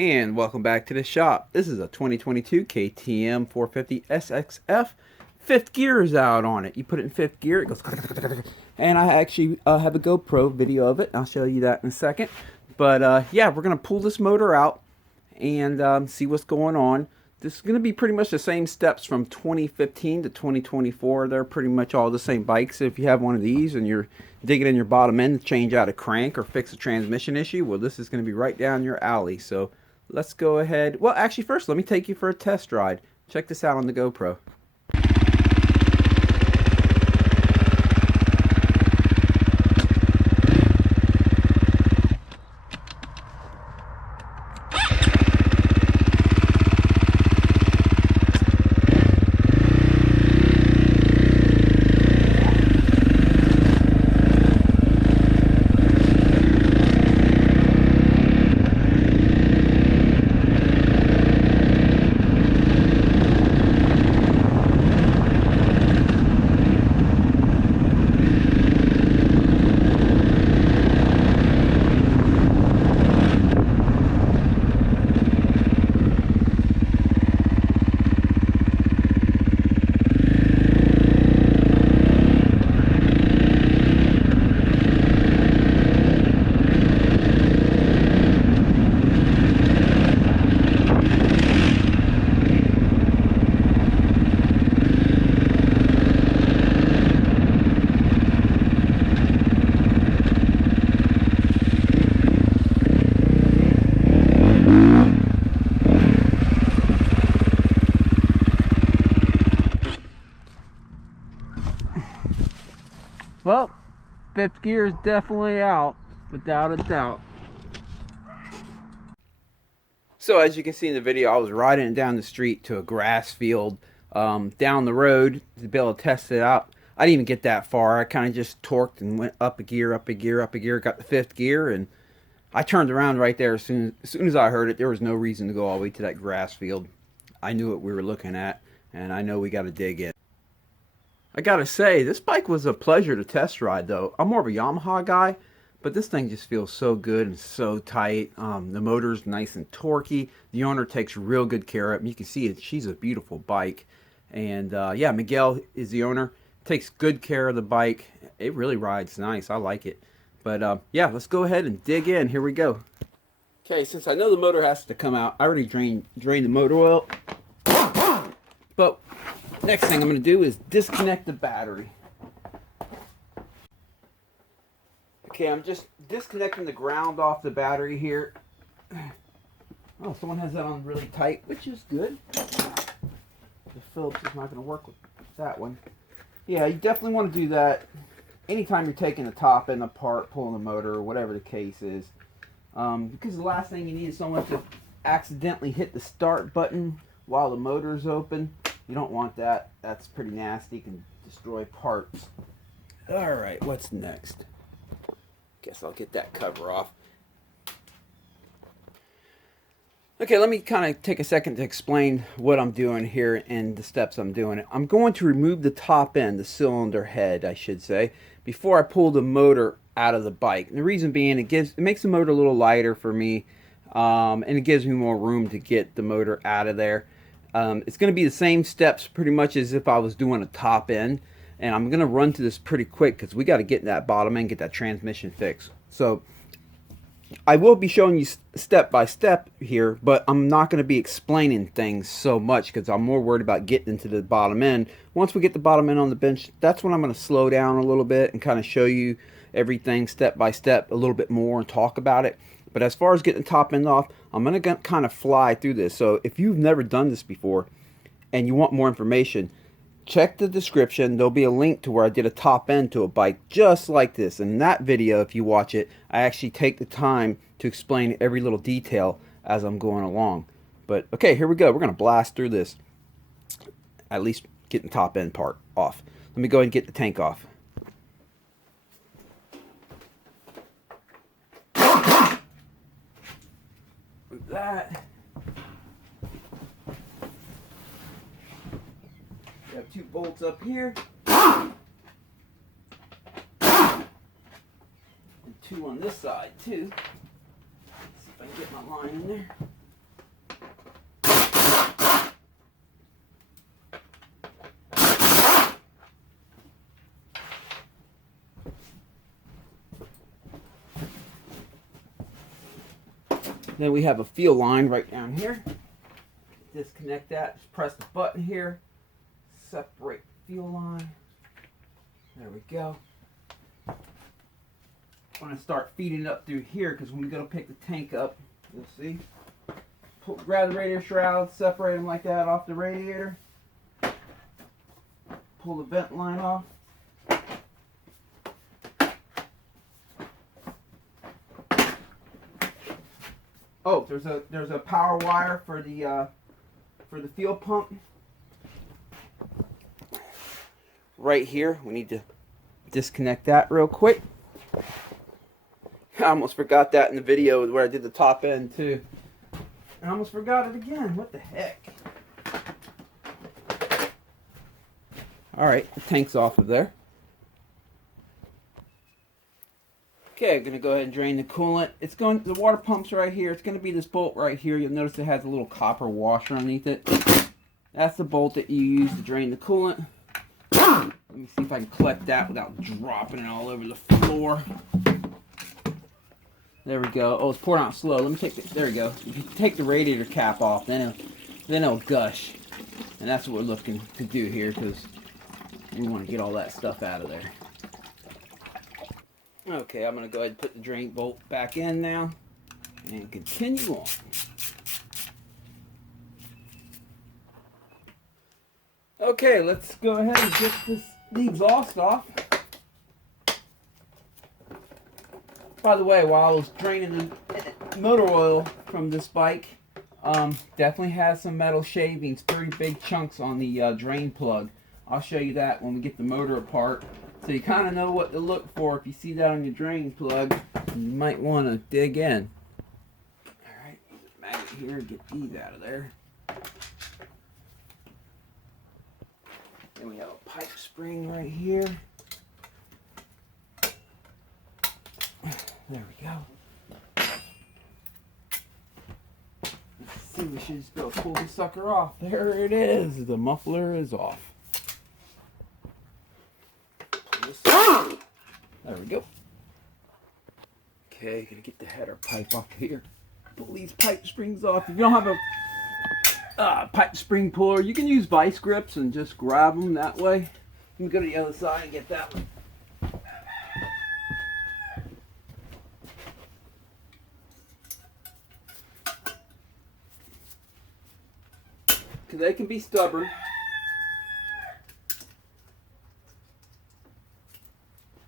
And welcome back to the shop. This is a 2022 KTM 450 SXF. Fifth gear is out on it. You put it in fifth gear, it goes. And I actually have a GoPro video of it. I'll show you that in a second. But yeah, we're going to pull this motor out and see what's going on. This is going to be pretty much the same steps from 2015 to 2024. They're pretty much all the same bikes. If you have one of these and you're digging in your bottom end to change out a crank or fix a transmission issue, well, this is going to be right down your alley. So let's go ahead. Well, actually, first, let me take you for a test ride. Check this out on the GoPro. Well, fifth gear is definitely out, without a doubt. So as you can see in the video, I was riding it down the street to a grass field down the road to be able to test it out. I didn't even get that far. I kind of just torqued and went up a gear, up a gear, up a gear, got the fifth gear, and I turned around right there as soon as I heard it. There was no reason to go all the way to that grass field. I knew what we were looking at, and I know we got to dig in. I gotta say, this bike was a pleasure to test ride though. I'm more of a Yamaha guy, but this thing just feels so good and so tight. The motor's nice and torquey. The owner takes real good care of it. You can see it. She's a beautiful bike. And yeah, Miguel is the owner. Takes good care of the bike. It really rides nice. I like it. But yeah, let's go ahead and dig in. Here we go. Okay, since I know the motor has to come out, I already drained the motor oil. But next thing I'm going to do is disconnect the battery. Okay, I'm just disconnecting the ground off the battery here. Oh, someone has that on really tight, which is good. The Phillips is not going to work with that one. Yeah, you definitely want to do that anytime you're taking the top end apart, pulling the motor, or whatever the case is. Because the last thing you need is someone to accidentally hit the start button while the motor is open. You don't want that. That's pretty nasty. It can destroy parts. Alright, what's next? Guess I'll get that cover off. Okay, let me kind of take a second to explain what I'm doing here and the steps I'm doing. I'm going to remove the top end, the cylinder head, I should say, before I pull the motor out of the bike. And the reason being, it makes the motor a little lighter for me, and it gives me more room to get the motor out of there. It's going to be the same steps pretty much as if I was doing a top end, and I'm going to run to this pretty quick because we got to get in that bottom end, get that transmission fixed. So I will be showing you step by step here, but I'm not going to be explaining things so much because I'm more worried about getting into the bottom end. Once we get the bottom end on the bench, that's when I'm going to slow down a little bit and kind of show you everything step by step a little bit more and talk about it. But as far as getting the top end off, I'm going to kind of fly through this. So if you've never done this before and you want more information, check the description. There'll be a link to where I did a top end to a bike just like this. And in that video, if you watch it, I actually take the time to explain every little detail as I'm going along. But okay, here we go. We're going to blast through this. At least get the top end part off. Let me go ahead and get the tank off. With that, we have two bolts up here and two on this side too. Let's see if I can get my line in there. Then we have a fuel line right down here. Disconnect that, just press the button here, separate the fuel line. There we go. I'm going to start feeding it up through here because when we go to pick the tank up, you'll see. Grab the radiator shroud, separate them like that off the radiator. Pull the vent line off. Oh, there's a power wire for the fuel pump. Right here, we need to disconnect that real quick. I almost forgot that in the video where I did the top end too. I almost forgot it again. What the heck? Alright, the tank's off of there. Okay, I'm going to go ahead and drain the coolant. The water pump's right here. It's going to be this bolt right here. You'll notice it has a little copper washer underneath it. That's the bolt that you use to drain the coolant. Let me see if I can collect that without dropping it all over the floor. There we go. Oh, it's pouring out slow. Let me take it. There we go. If you take the radiator cap off, then it'll gush. And that's what we're looking to do here because we want to get all that stuff out of there. Okay, I'm going to go ahead and put the drain bolt back in now and continue on. Okay, let's go ahead and get the exhaust off. By the way, while I was draining the motor oil from this bike, definitely has some metal shavings, pretty big chunks on the drain plug. I'll show you that when we get the motor apart. So you kind of know what to look for. If you see that on your drain plug, you might want to dig in. Alright, magnet here, get these out of there. Then we have a pipe spring right here. There we go. Let's see, we should just be able to pull the sucker off. There it is. The muffler is off. There we go. Okay, gonna get the header pipe off here. Pull these pipe springs off. If you don't have a pipe spring puller, you can use vice grips and just grab them that way. You can go to the other side and get that one. Because they can be stubborn. There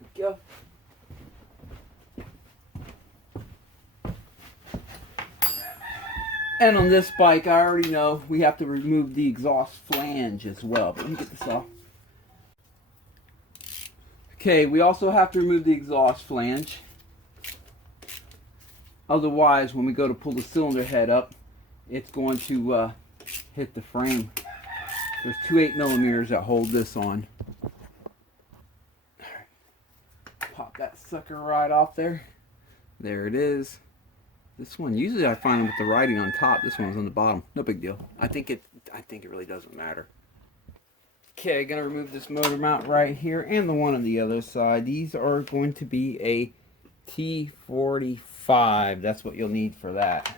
we go. And on this bike, I already know we have to remove the exhaust flange as well. But let me get this off. Okay, we also have to remove the exhaust flange. Otherwise, when we go to pull the cylinder head up, it's going to hit the frame. There's two 8mm that hold this on. Pop that sucker right off there. There it is. This one, usually I find them with the writing on top. This one's on the bottom. No big deal. I think it really doesn't matter. Okay, gonna remove this motor mount right here and the one on the other side. These are going to be a T45. That's what you'll need for that.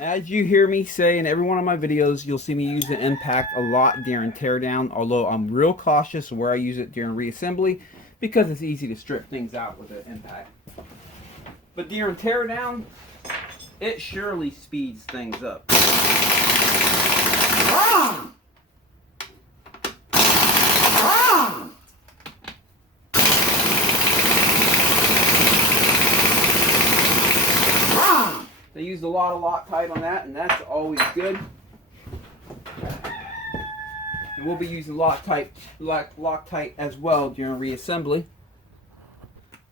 As you hear me say in every one of my videos, you'll see me use the impact a lot during teardown, although I'm real cautious where I use it during reassembly because it's easy to strip things out with the impact. But during teardown, it surely speeds things up. They used a lot of Loctite on that, and that's always good. And we'll be using Loctite as well during reassembly.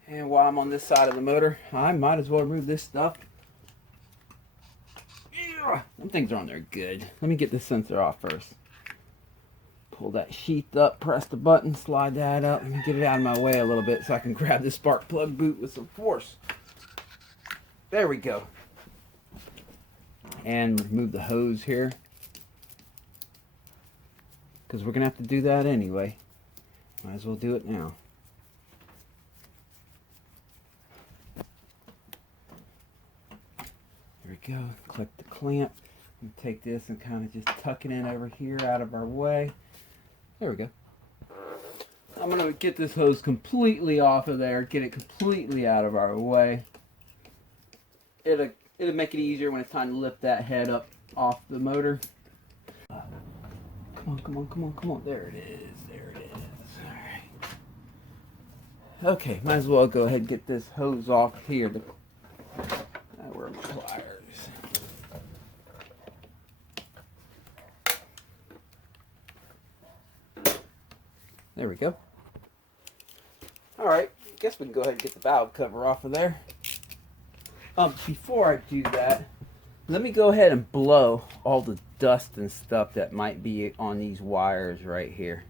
And while I'm on this side of the motor, I might as well remove this stuff. Them things are on there good. Let me get this sensor off first. Pull that sheath up, press the button, slide that up. Let me get it out of my way a little bit so I can grab this spark plug boot with some force. There we go. – – – – – – – – – – – – – – – – – – – – – – – – – – – – – – – – – – – – – – – – – – – – – – – – – – – – – – – – – – – – – – – – – – – – – – – – – – – – – – – – – – – – – – – – – – – – – – – – – – – – – – – – – – – – – – – – – – – – – – – –– – –– –– –– –– –– –– –– –– –– –– –– –– –– –– –– – – – – – – – – – – – – – – – – – – – – – – – – – – – – – – – – – – – – – – – – – – – – – – – – – – – – – – – – – – – – – – – – – – – – – – – – – – – – – – – – – – – – – – – – – – – – – – – – – – – – – – – – – – – – – – – – – – – – – – – – because we're going to have to do that anyway. Might as well do it now. There we go. Click the clamp. And take this and kind of just tuck it in over here out of our way. There we go. I'm going to get this hose completely off of there. Get it completely out of our way. It'll make it easier when it's time to lift that head up off the motor. Come on, come on, come on, come on. There it is. There it is. All right. Okay, might as well go ahead and get this hose off here. Where are my pliers? There we go. All right, I guess we can go ahead and get the valve cover off of there. Before I do that, let me go ahead and blow all the dust and stuff that might be on these wires right here.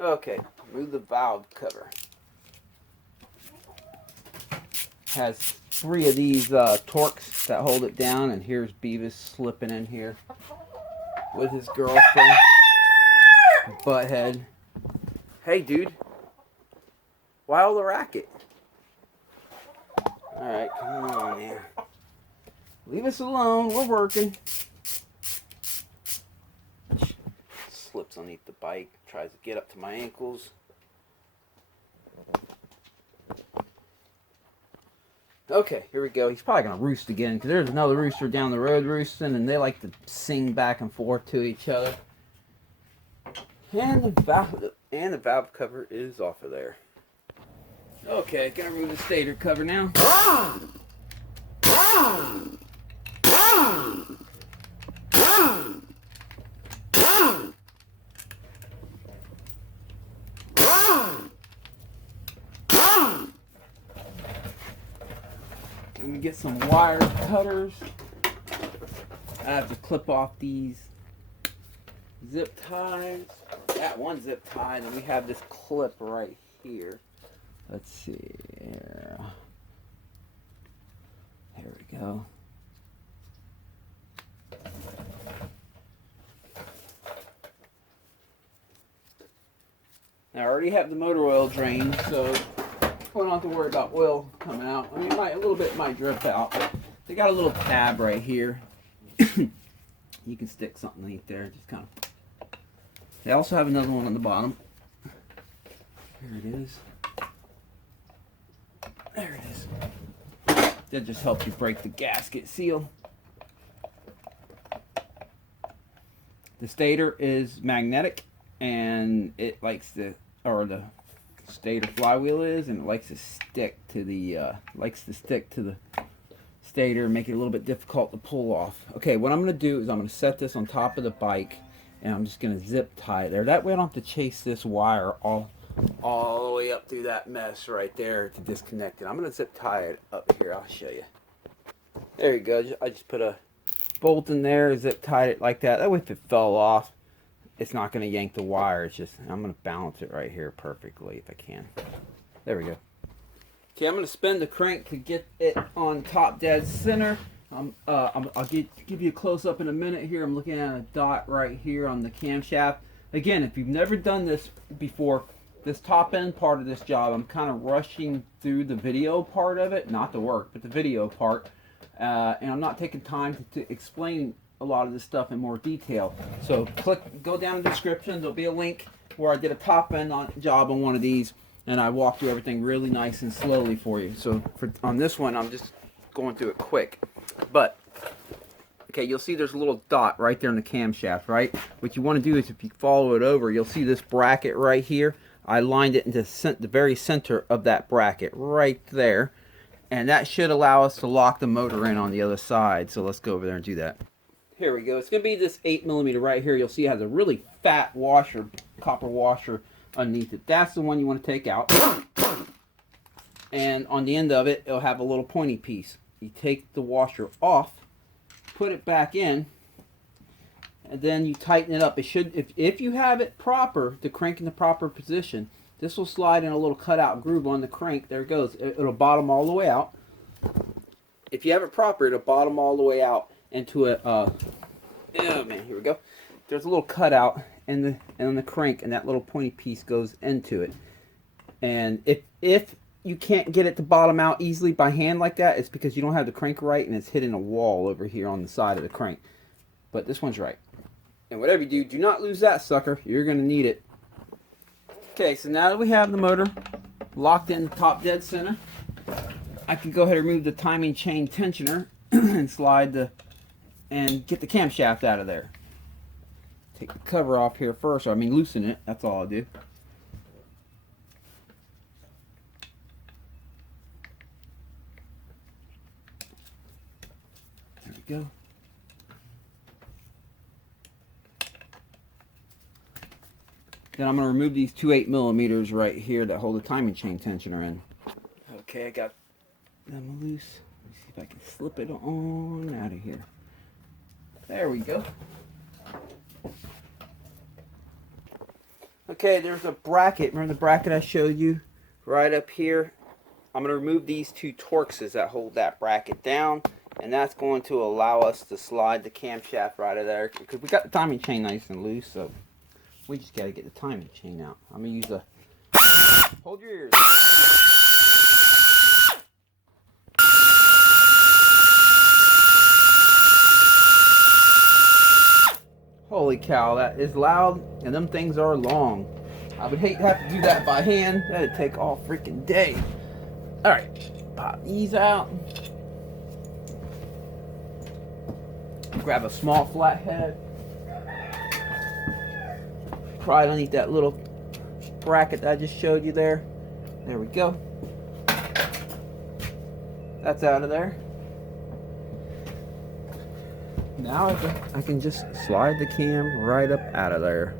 Okay, remove the valve cover. Has 3 of these Torx that hold it down, and here's Beavis slipping in here with his girlfriend, butthead. Hey, dude, why all the racket? All right, come on, man. Leave us alone. We're working. Slips underneath the bike. Tries to get up to my ankles. Okay, here we go. He's probably going to roost again, because there's another rooster down the road roosting, and they like to sing back and forth to each other. And the valve cover is off of there. Okay, gonna remove the stator cover now. Let me get some wire cutters. I have to clip off these zip ties. That one zip tie, and then we have this clip right here. Let's see here. There we go. Now I already have the motor oil drained, so we don't have to worry about oil coming out. I mean, a little bit might drip out, but they got a little tab right here. You can stick something underneath there, just kind of. They also have another one on the bottom. Here it is. There it is. That just helps you break the gasket seal. The stator is magnetic, and it likes the stator flywheel is, and it likes to stick to the stator and make it a little bit difficult to pull off. Okay, what I'm going to do is I'm going to set this on top of the bike, and I'm just going to zip tie it there. That way I don't have to chase this wire all the way up through that mess right there to disconnect it. I'm going to zip tie it up here. I'll show you. There you go. I just put a bolt in there, zip tied it like that. That way if it fell off, it's not going to yank the wire. It's just, I'm going to balance it right here perfectly if I can. There we go. Okay, I'm going to spin the crank to get it on top dead center. I'll give you a close-up in a minute here. I'm looking at a dot right here on the camshaft. Again, if you've never done this before, this top end part of this job, I'm kind of rushing through the video part of it. Not the work, but the video part. And I'm not taking time to explain a lot of this stuff in more detail. So go down in the description. There'll be a link where I did a top end job on one of these, and I walked through everything really nice and slowly for you. So on this one, I'm just going through it quick. But okay, you'll see there's a little dot right there in the camshaft, right? What you want to do is, if you follow it over, you'll see this bracket right here. I lined it into the very center of that bracket right there, and that should allow us to lock the motor in on the other side. So let's go over there and do that. Here we go. It's going to be this 8mm right here. You'll see it has a really fat washer, copper washer underneath it. That's the one you want to take out. And on the end of it, it'll have a little pointy piece. You take the washer off, put it back in, and then you tighten it up. It should, if you have it proper, the crank in the proper position, this will slide in a little cutout groove on the crank. There it goes. It'll bottom all the way out. If you have it proper, it'll bottom all the way out into a, oh man, here we go. There's a little cutout in the crank, and that little pointy piece goes into it. And if you can't get it to bottom out easily by hand like that, it's because you don't have the crank right, and it's hitting a wall over here on the side of the crank. But this one's right. And whatever you do not lose that sucker. You're going to need it. Okay, so now that we have the motor locked in the top dead center, I can go ahead and remove the timing chain tensioner and and get the camshaft out of there. Take the cover off here first, or I mean loosen it, that's all I'll do. There we go. Then I'm going to remove these two 8mm right here that hold the timing chain tensioner in. Okay, I got them loose. Let me see if I can slip it on out of here. There we go. Okay, there's a bracket. Remember the bracket I showed you right up here? I'm going to remove these two Torxes that hold that bracket down, and that's going to allow us to slide the camshaft right out of there, because we got the timing chain nice and loose, so we just got to get the timing chain out. I'm going to use a... Hold your ears. Holy cow, that is loud, and them things are long. I would hate to have to do that by hand. That'd take all freaking day. Alright, pop these out. Grab a small flathead. Pry it underneath that little bracket that I just showed you there. There we go. That's out of there. Now I can just slide the cam right up out of there.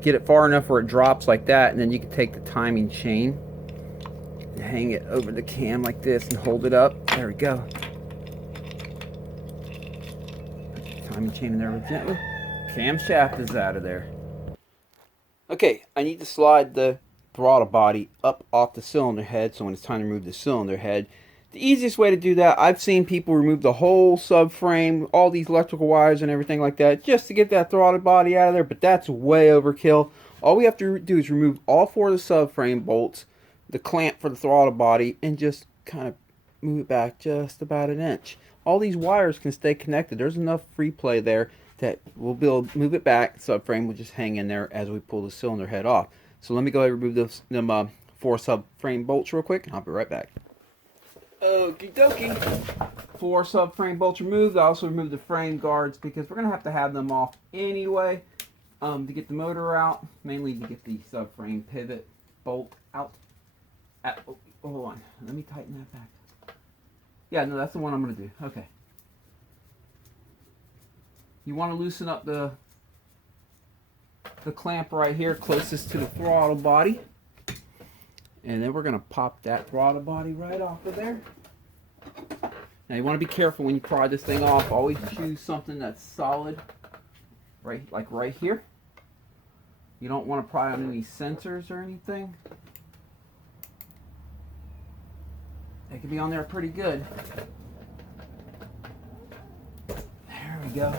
Get it far enough where it drops like that, and then you can take the timing chain and hang it over the cam like this and hold it up. There we go. Put the timing chain in there gently. Camshaft is out of there. Okay, I need to slide the throttle body up off the cylinder head, so when it's time to remove the cylinder head, the easiest way to do that, I've seen people remove the whole subframe, all these electrical wires and everything like that, just to get that throttle body out of there, but that's way overkill. All we have to do is remove all four of the subframe bolts, the clamp for the throttle body, and just kind of move it back just about an inch. All these wires can stay connected. There's enough free play there that we'll be able to move it back. The subframe will just hang in there as we pull the cylinder head off. So let me go ahead and remove them four subframe bolts real quick, and I'll be right back. Okie dokie. Four subframe bolts removed. I also removed the frame guards because we're going to have them off anyway to get the motor out, mainly to get the subframe pivot bolt out. Oh, hold on. Let me tighten that back. Yeah, no, that's the one I'm going to do. Okay. You want to loosen up the clamp right here closest to the throttle body. And then we're going to pop that throttle body right off of there. Now you want to be careful when you pry this thing off. Always choose something that's solid, right, like right here. You don't want to pry on any sensors or anything. They can be on there pretty good. There we go.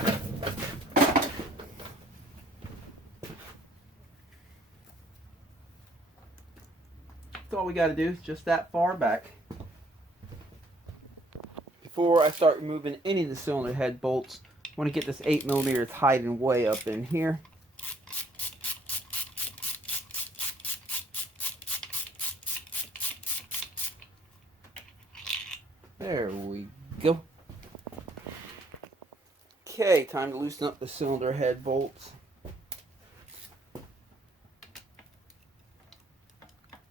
That's all we got to do, is just that far back. Before I start removing any of the cylinder head bolts, I want to get this 8mm hiding way up in here. There we go. Okay, time to loosen up the cylinder head bolts.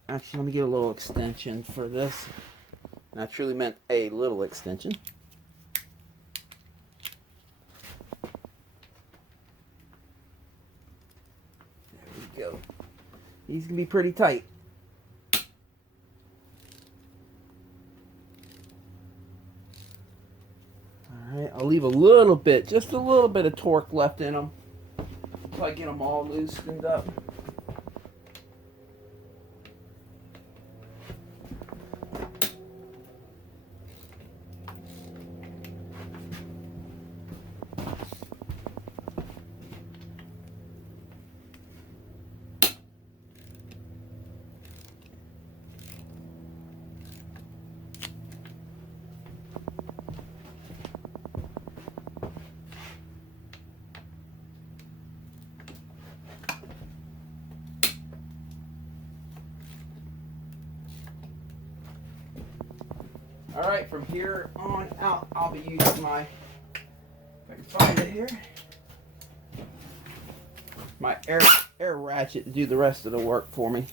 Actually, let me get a little extension for this. And I truly meant a little extension. There we go. These can be pretty tight. Alright, a leave a little bit, just a little bit of torque left in them until I get them all loosened up. Alright, from here on out, I'll be using my, if I can find it here, my air ratchet to do the rest of the work for me.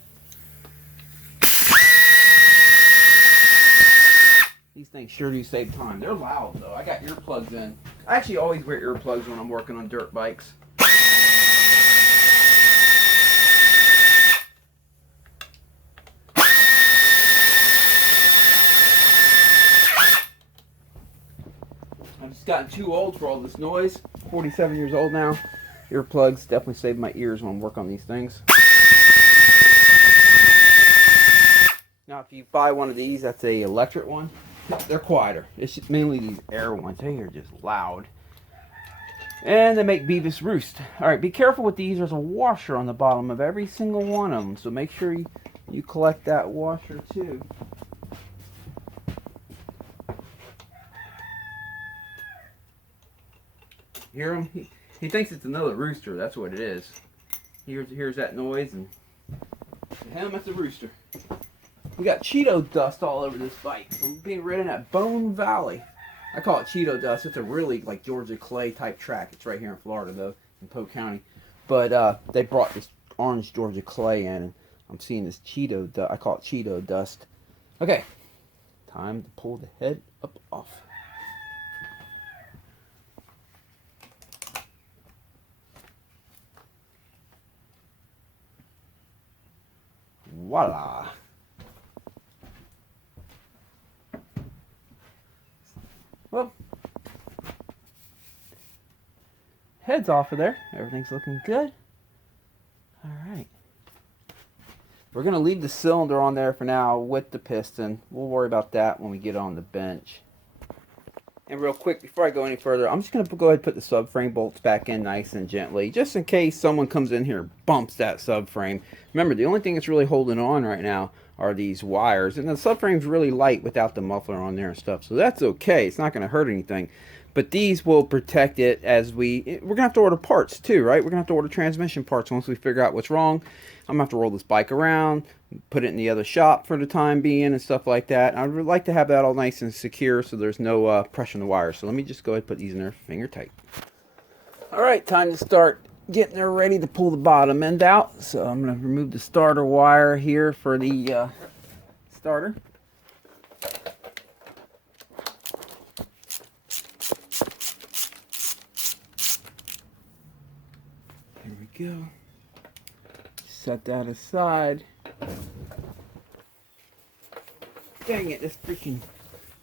These things sure do save time. They're loud though. I got earplugs in. I actually always wear earplugs when I'm working on dirt bikes. I've just gotten too old for all this noise. 47 years old now. Earplugs definitely save my ears when I'm working on these things. Now if you buy one of these, that's a electric one, they're quieter. It's just mainly these air ones. They are just loud. And they make Beavis roost. Alright, be careful with these. There's a washer on the bottom of every single one of them. So make sure you collect that washer too. Hear him? He thinks it's another rooster. That's what it is. He hears that noise, and to him, it's a rooster. We got Cheeto dust all over this bike. We're being ridden at Bone Valley. I call it Cheeto dust. It's a really like Georgia clay type track. It's right here in Florida though, in Polk County. But they brought this orange Georgia clay in, and I'm seeing this Cheeto dust. I call it Cheeto dust. Okay, time to pull the head up off. Voila. Well, head's off of there. Everything's looking good. All right. We're going to leave the cylinder on there for now with the piston. We'll worry about that when we get on the bench. And real quick, before I go any further, I'm just going to go ahead and put the subframe bolts back in nice and gently, just in case someone comes in here and bumps that subframe. Remember, the only thing that's really holding on right now are these wires, and the subframe's really light without the muffler on there and stuff, so that's okay. It's not going to hurt anything. But these will protect it as we're going to have to order parts too, right? We're going to have to order transmission parts once we figure out what's wrong. I'm going to have to roll this bike around, put it in the other shop for the time being and stuff like that. I would like to have that all nice and secure so there's no pressure on the wires. So let me just go ahead and put these in there finger tight. All right, time to start getting her ready to pull the bottom end out. So I'm going to remove the starter wire here for the starter. There we go. Set that aside. Dang it, this freaking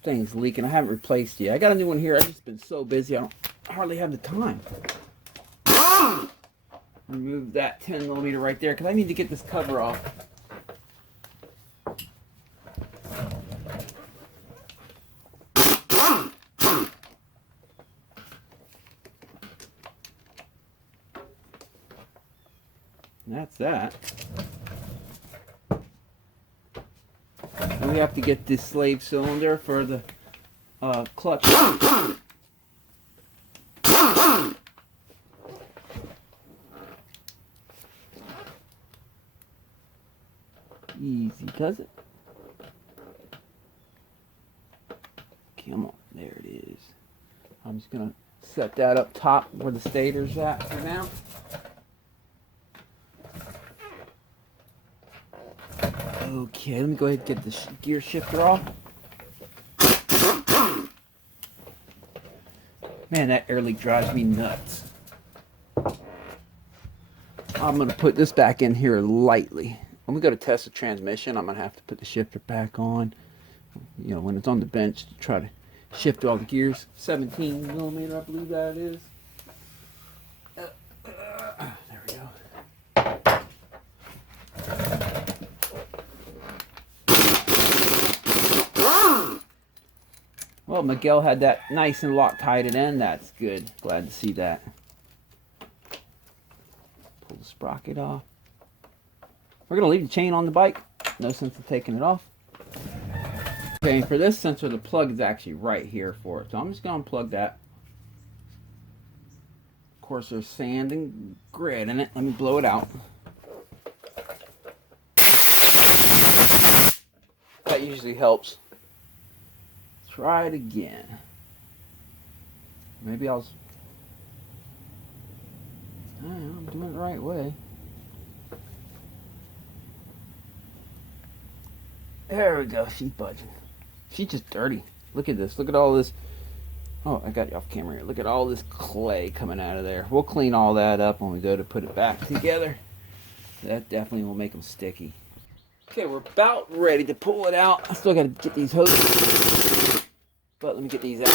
thing's leaking. I haven't replaced it yet. I got a new one here. I've just been so busy, I hardly have the time. Remove that 10mm right there because I need to get this cover off. And that's that. And we have to get this slave cylinder for the clutch. Easy does it. Come on, there it is. I'm just gonna set that up top where the stator's at for now. Okay, let me go ahead and get the gear shifter off. Man, that air leak drives me nuts. I'm going to put this back in here lightly. When we go to test the transmission, I'm going to have to put the shifter back on. You know, when it's on the bench to try to Shift all the gears. 17 millimeter, I believe that is. There we go. Well, Miguel had that nice and Loctite in. That's good. Glad to see that. Pull the sprocket off. We're going to leave the chain on the bike. No sense of taking it off. Okay, for this sensor, the plug is actually right here for it. So I'm just going to unplug that. Of course, there's sand and grit in it. Let me blow it out. That usually helps. Try it again. Maybe I'm doing it the right way. There we go. She's budging. She's just dirty. Look at this. Look at all this. Oh, I got you off camera here. Look at all this clay coming out of there. We'll clean all that up when we go to put it back together. That definitely will make them sticky. Okay, we're about ready to pull it out. I still got to get these hoses. But let me get these out.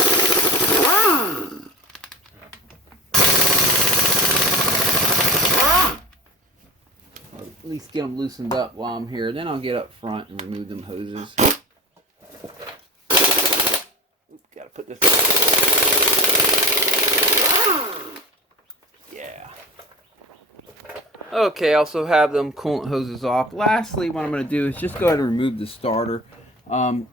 Or at least get them loosened up while I'm here. Then I'll get up front and remove them hoses. Oops, gotta put this. Yeah. Okay, I also have them coolant hoses off. Lastly, what I'm going to do is just go ahead and remove the starter.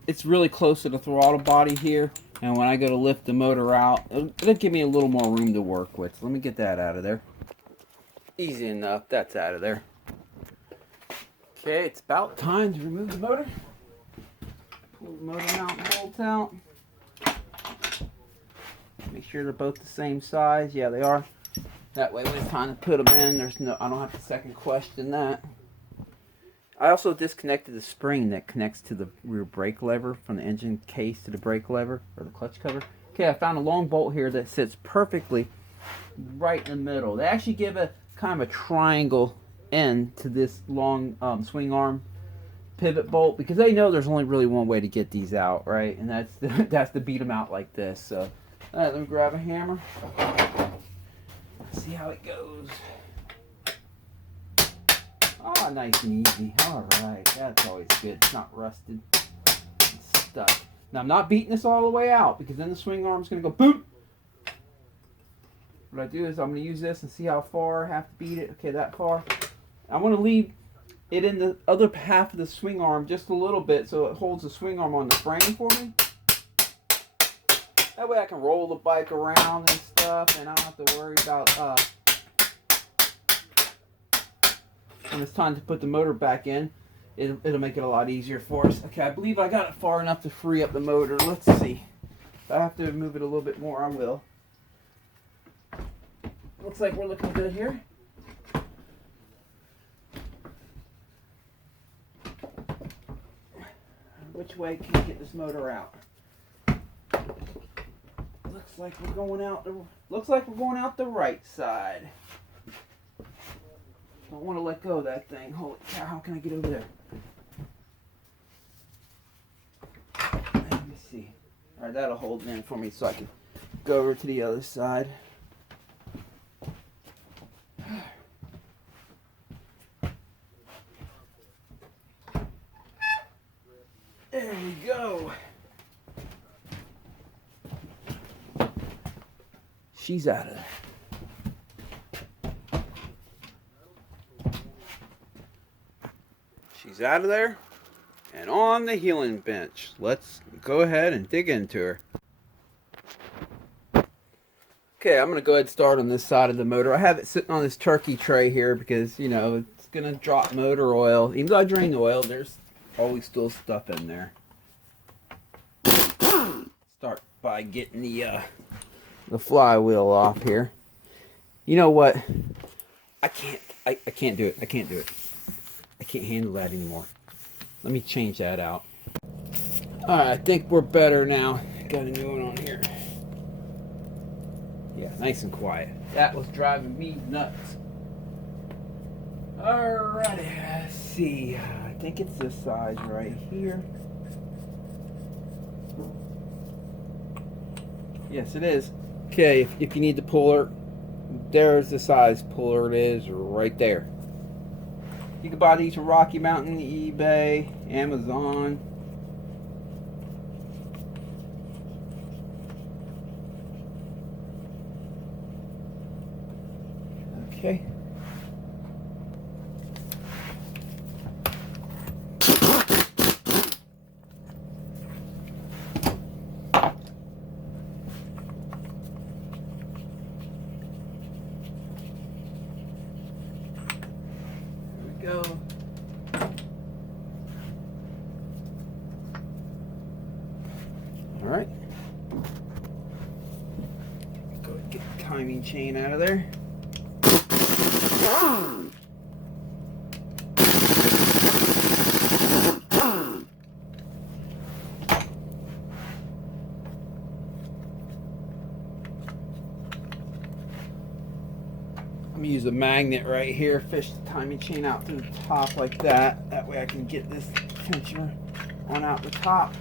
It's really close to the throttle body here, and when I go to lift the motor out, it'll give me a little more room to work with. So let me get that out of there. Easy enough, that's out of there. Okay, it's about time to remove the motor. Pull the motor mount and bolts out. Make sure they're both the same size. Yeah, they are. That way when it's time to put them in, I don't have to second question that. I also disconnected the spring that connects to the rear brake lever from the engine case to the brake lever, or the clutch cover. Okay, I found a long bolt here that sits perfectly right in the middle. They actually give a kind of a triangle end to this long swing arm pivot bolt, because they know there's only really one way to get these out, right? And that's to beat them out like this. So, all right, let me grab a hammer. See how it goes. Oh, nice and easy. All right, that's always good. It's not rusted. It's stuck. Now, I'm not beating this all the way out, because then the swing arm's going to go boom. What I do is I'm going to use this and see how far I have to beat it. Okay, that far. I want to leave it in the other half of the swing arm just a little bit so it holds the swing arm on the frame for me. That way I can roll the bike around and stuff, and I don't have to worry about when it's time to put the motor back in. It'll make it a lot easier for us. Okay, I believe I got it far enough to free up the motor. Let's see. If I have to move it a little bit more, I will. Looks like we're looking good here. Which way can we get this motor out? Looks like we're going out the right side. Don't want to let go of that thing. Holy cow, how can I get over there? Let me see. Alright, that'll hold it in for me so I can go over to the other side. There we go. She's out of there. She's out of there and on the healing bench. Let's go ahead and dig into her. Okay, I'm going to go ahead and start on this side of the motor. I have it sitting on this turkey tray here because, you know, it's going to drop motor oil. Even though I drain the oil, there's always still stuff in there. Start by getting the flywheel off here. You know what? I can't do it. I can't do it. I can't handle that anymore. Let me change that out. Alright, I think we're better now. Got a new one on here. Yeah, nice and quiet. That was driving me nuts. Alrighty, let's see. I think it's this size right here. Yes, it is. Okay, if you need the puller, there's the size puller. It is right there. You can buy these from Rocky Mountain, eBay, Amazon. Okay. Go. All right. Go ahead and get the timing chain out of there. I'm gonna use a magnet right here, fish the timing chain out through the top like that. That way I can get this tensioner on out the top.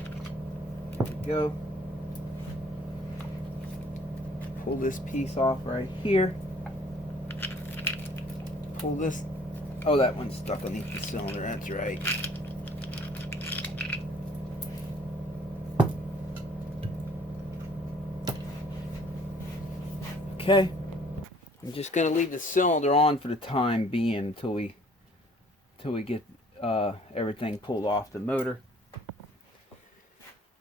There we go. Pull this piece off right here. Pull this. Oh, that one's stuck underneath the cylinder. That's right. Okay. I'm just gonna leave the cylinder on for the time being until we get everything pulled off the motor.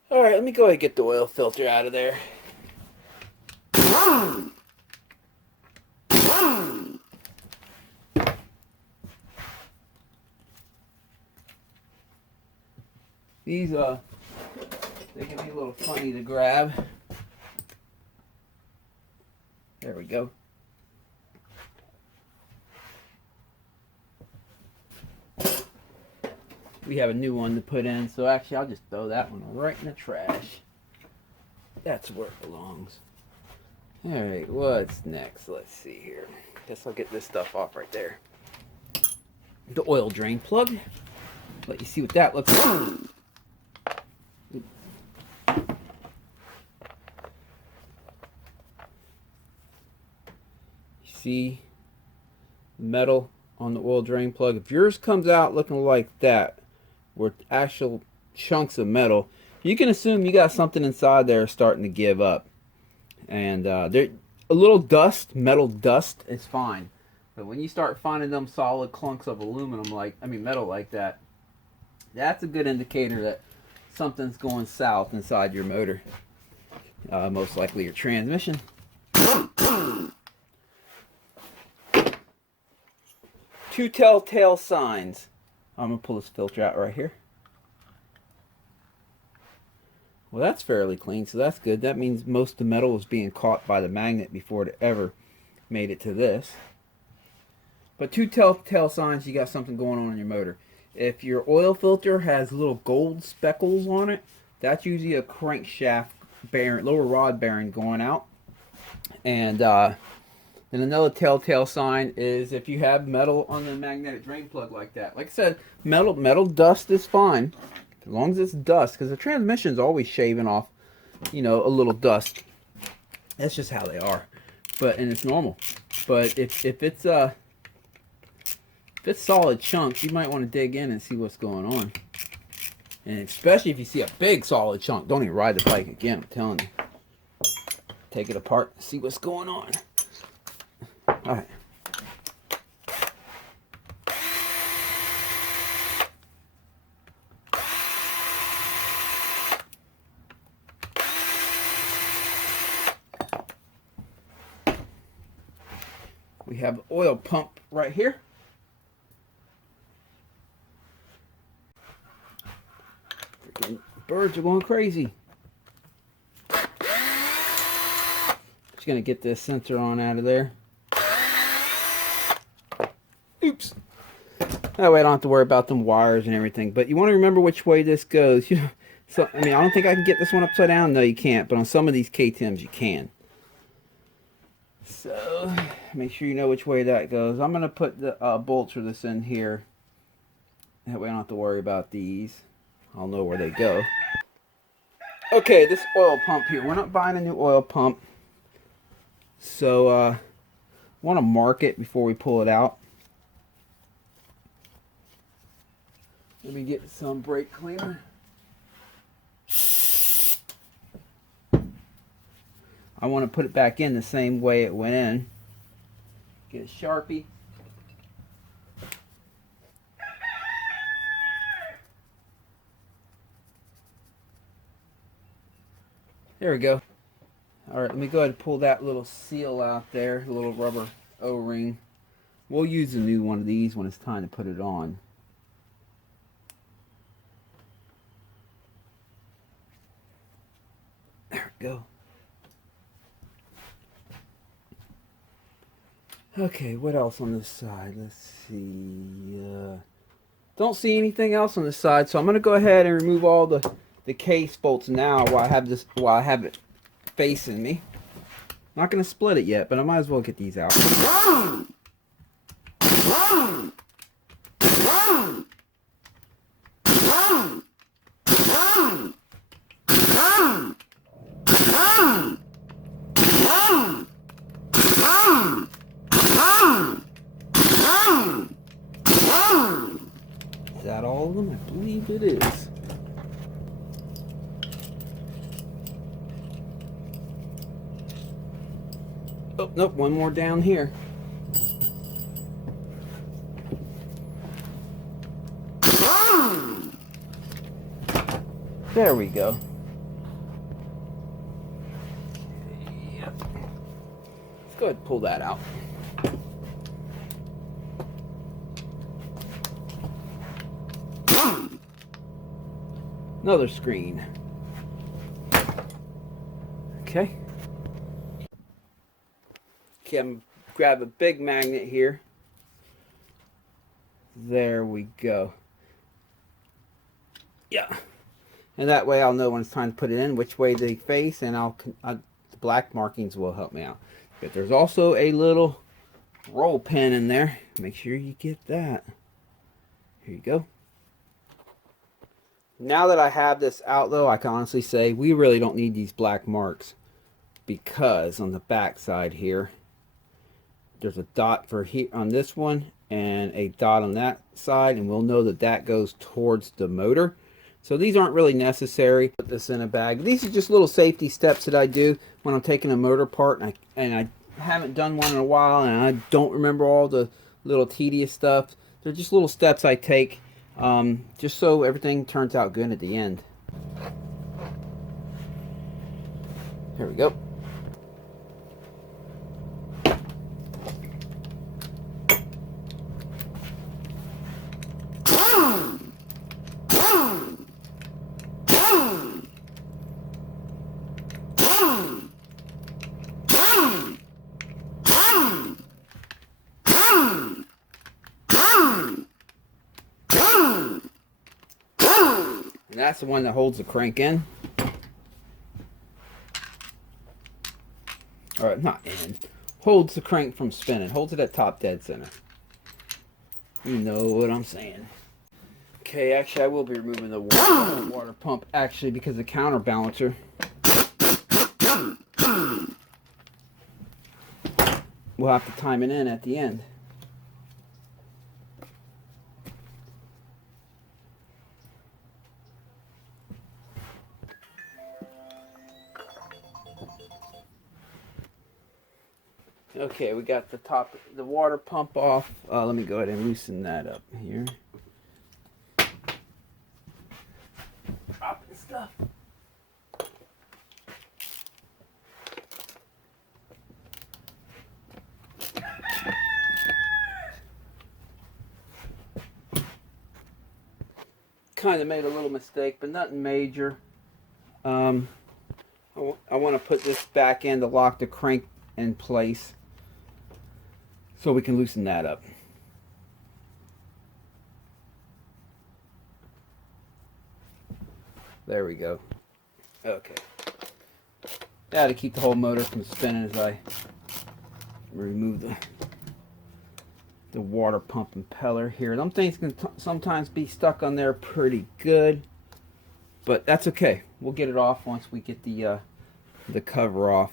All right, let me go ahead and get the oil filter out of there. These they can be a little funny to grab. There we go. We have a new one to put in, so actually I'll just throw that one right in the trash. That's where it belongs. Alright, what's next? Let's see here. Guess I'll get this stuff off right there. The oil drain plug. Let you see what that looks like. You see the metal on the oil drain plug. If yours comes out looking like that, with actual chunks of metal, you can assume you got something inside there starting to give up. And there, a little dust, metal dust, is fine. But when you start finding them solid clunks of aluminum, metal like that, that's a good indicator that something's going south inside your motor. Most likely your transmission. Two telltale signs. I'm going to pull this filter out right here. Well, that's fairly clean, so that's good. That means most of the metal was being caught by the magnet before it ever made it to this. But two telltale signs you got something going on in your motor. If your oil filter has little gold speckles on it, that's usually a crankshaft bearing, lower rod bearing going out. And then another telltale sign is if you have metal on the magnetic drain plug like that. Like I said, metal dust is fine as long as it's dust, because the transmission's always shaving off, a little dust. That's just how they are. And it's normal. But if it's solid chunks, you might want to dig in and see what's going on. And especially if you see a big solid chunk, don't even ride the bike again. I'm telling you. Take it apart and see what's going on. All right. We have the oil pump right here. Freaking birds are going crazy. Just gonna get this sensor on out of there. Oops. That way I don't have to worry about them wires and everything. But you want to remember which way this goes. So I don't think I can get this one upside down. No, you can't. But on some of these KTMs, you can. So make sure you know which way that goes. I'm gonna put the bolts for this in here. That way I don't have to worry about these. I'll know where they go. Okay, this oil pump here. We're not buying a new oil pump. So, want to mark it before we pull it out. Let me get some brake cleaner. I want to put it back in the same way it went in. Get a Sharpie. There we go. Alright, let me go ahead and pull that little seal out there, the little rubber O-ring. We'll use a new one of these when it's time to put it on. There we go. Okay, what else on this side? Let's see. Don't see anything else on this side, so I'm going to go ahead and remove all the case bolts now while I have it facing me. Not going to split it yet, but I might as well get these out. Is that all of them? I believe it is. Oh, nope, one more down here. There we go. Yep. Let's go ahead and pull that out. Another screen. Okay. Okay, I'm grab a big magnet here. There we go. Yeah. And that way I'll know when it's time to put it in, which way they face, and the black markings will help me out. But there's also a little roll pin in there. Make sure you get that. Here you go. Now that I have this out, though, I can honestly say we really don't need these black marks, because on the back side here, there's a dot for here on this one and a dot on that side, and we'll know that that goes towards the motor. So these aren't really necessary. Put this in a bag. These are just little safety steps that I do when I'm taking a motor apart, and I haven't done one in a while, and I don't remember all the little tedious stuff. They're just little steps I take, just so everything turns out good at the end. Here we go. And that's the one that holds the crank in. Alright, not in. Holds the crank from spinning. Holds it at top dead center. You know what I'm saying. Okay, actually I will be removing the water pump, actually, because the counterbalancer we'll have to time it in at the end. Okay, we got the water pump off. Let me go ahead and loosen that up here. Dropping stuff. Kind of made a little mistake, but nothing major. I want to put this back in to lock the crank in place, so we can loosen that up. There we go. Okay. Now to keep the whole motor from spinning as I remove the water pump impeller here. Them things can sometimes be stuck on there pretty good. But that's okay. We'll get it off once we get the cover off.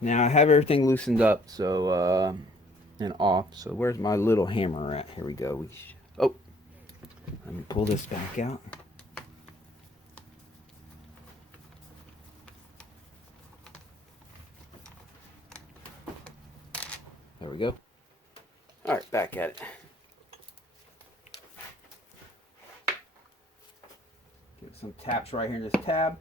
Now I have everything loosened up, so and off. So where's my little hammer at? Here we go. Oh, let me pull this back out. There we go. All right, back at it. Give it some taps right here in this tab.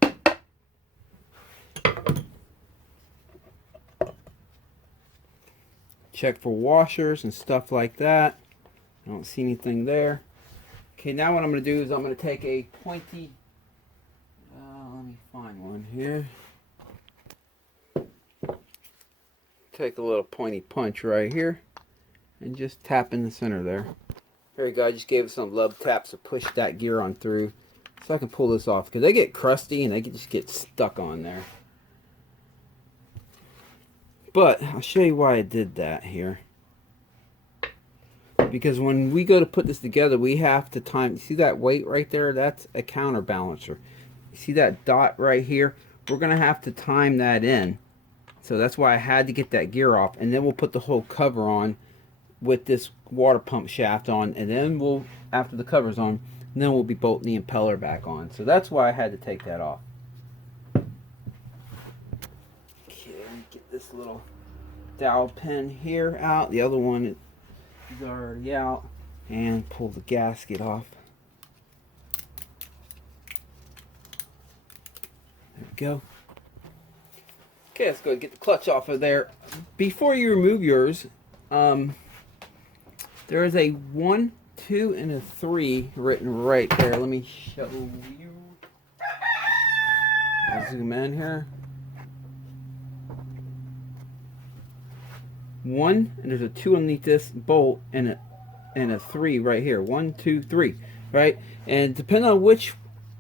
Check for washers and stuff like that. I don't see anything there. Okay, now what I'm going to do is I'm going to take a pointy, let me find one here. Take a little pointy punch right here and just tap in the center there. There you go, I just gave it some love taps to push that gear on through so I can pull this off because they get crusty and they can just get stuck on there. But I'll show you why I did that here. Because when we go to put this together, we have to time. See that weight right there? That's a counterbalancer. You see that dot right here? We're going to have to time that in. So that's why I had to get that gear off. And then we'll put the whole cover on with this water pump shaft on. And then we'll, after the cover's on, then we'll be bolting the impeller back on. So that's why I had to take that off. Get this little dowel pin here out. The other one is already out. And pull the gasket off. There we go. Okay, let's go and get the clutch off of there. Before you remove yours, there is a 1, 2, and a 3 written right there. Let me show you. I'll zoom in here. 1, and there's a 2 underneath this bolt, and a 3 right here. 1, 2, 3, right? And depending on which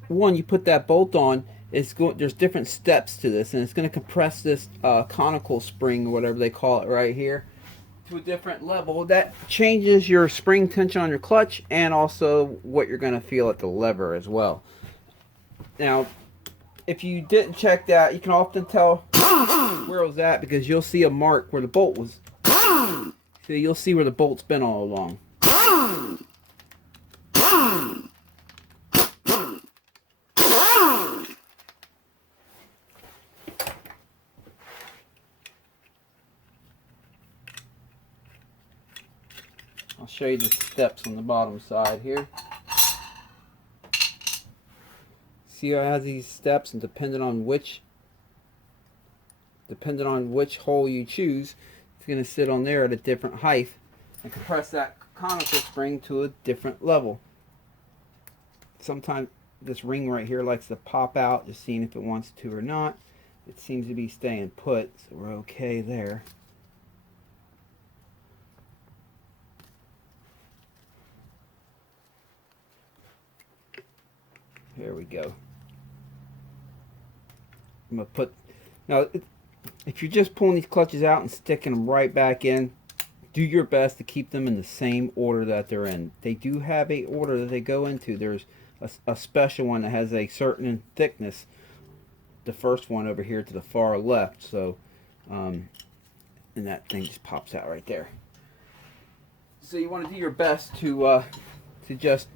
one you put that bolt on, there's different steps to this, and it's going to compress this conical spring, or whatever they call it right here, to a different level. That changes your spring tension on your clutch, and also what you're going to feel at the lever as well. Now, if you didn't check that, you can often tell where it was at because you'll see a mark where the bolt was. So you'll see where the bolt's been all along. I'll show you the steps on the bottom side here. See how it has these steps, and depending on which hole you choose, it's going to sit on there at a different height and compress that conical spring to a different level. Sometimes this ring right here likes to pop out, just seeing if it wants to or not. It seems to be staying put, so we're okay there. There we go. I'm going to put, now if you're just pulling these clutches out and sticking them right back in, do your best to keep them in the same order that they're in. They do have a order that they go into. There's a special one that has a certain thickness. The first one over here to the far left. So, and that thing just pops out right there. So you want to do your best to just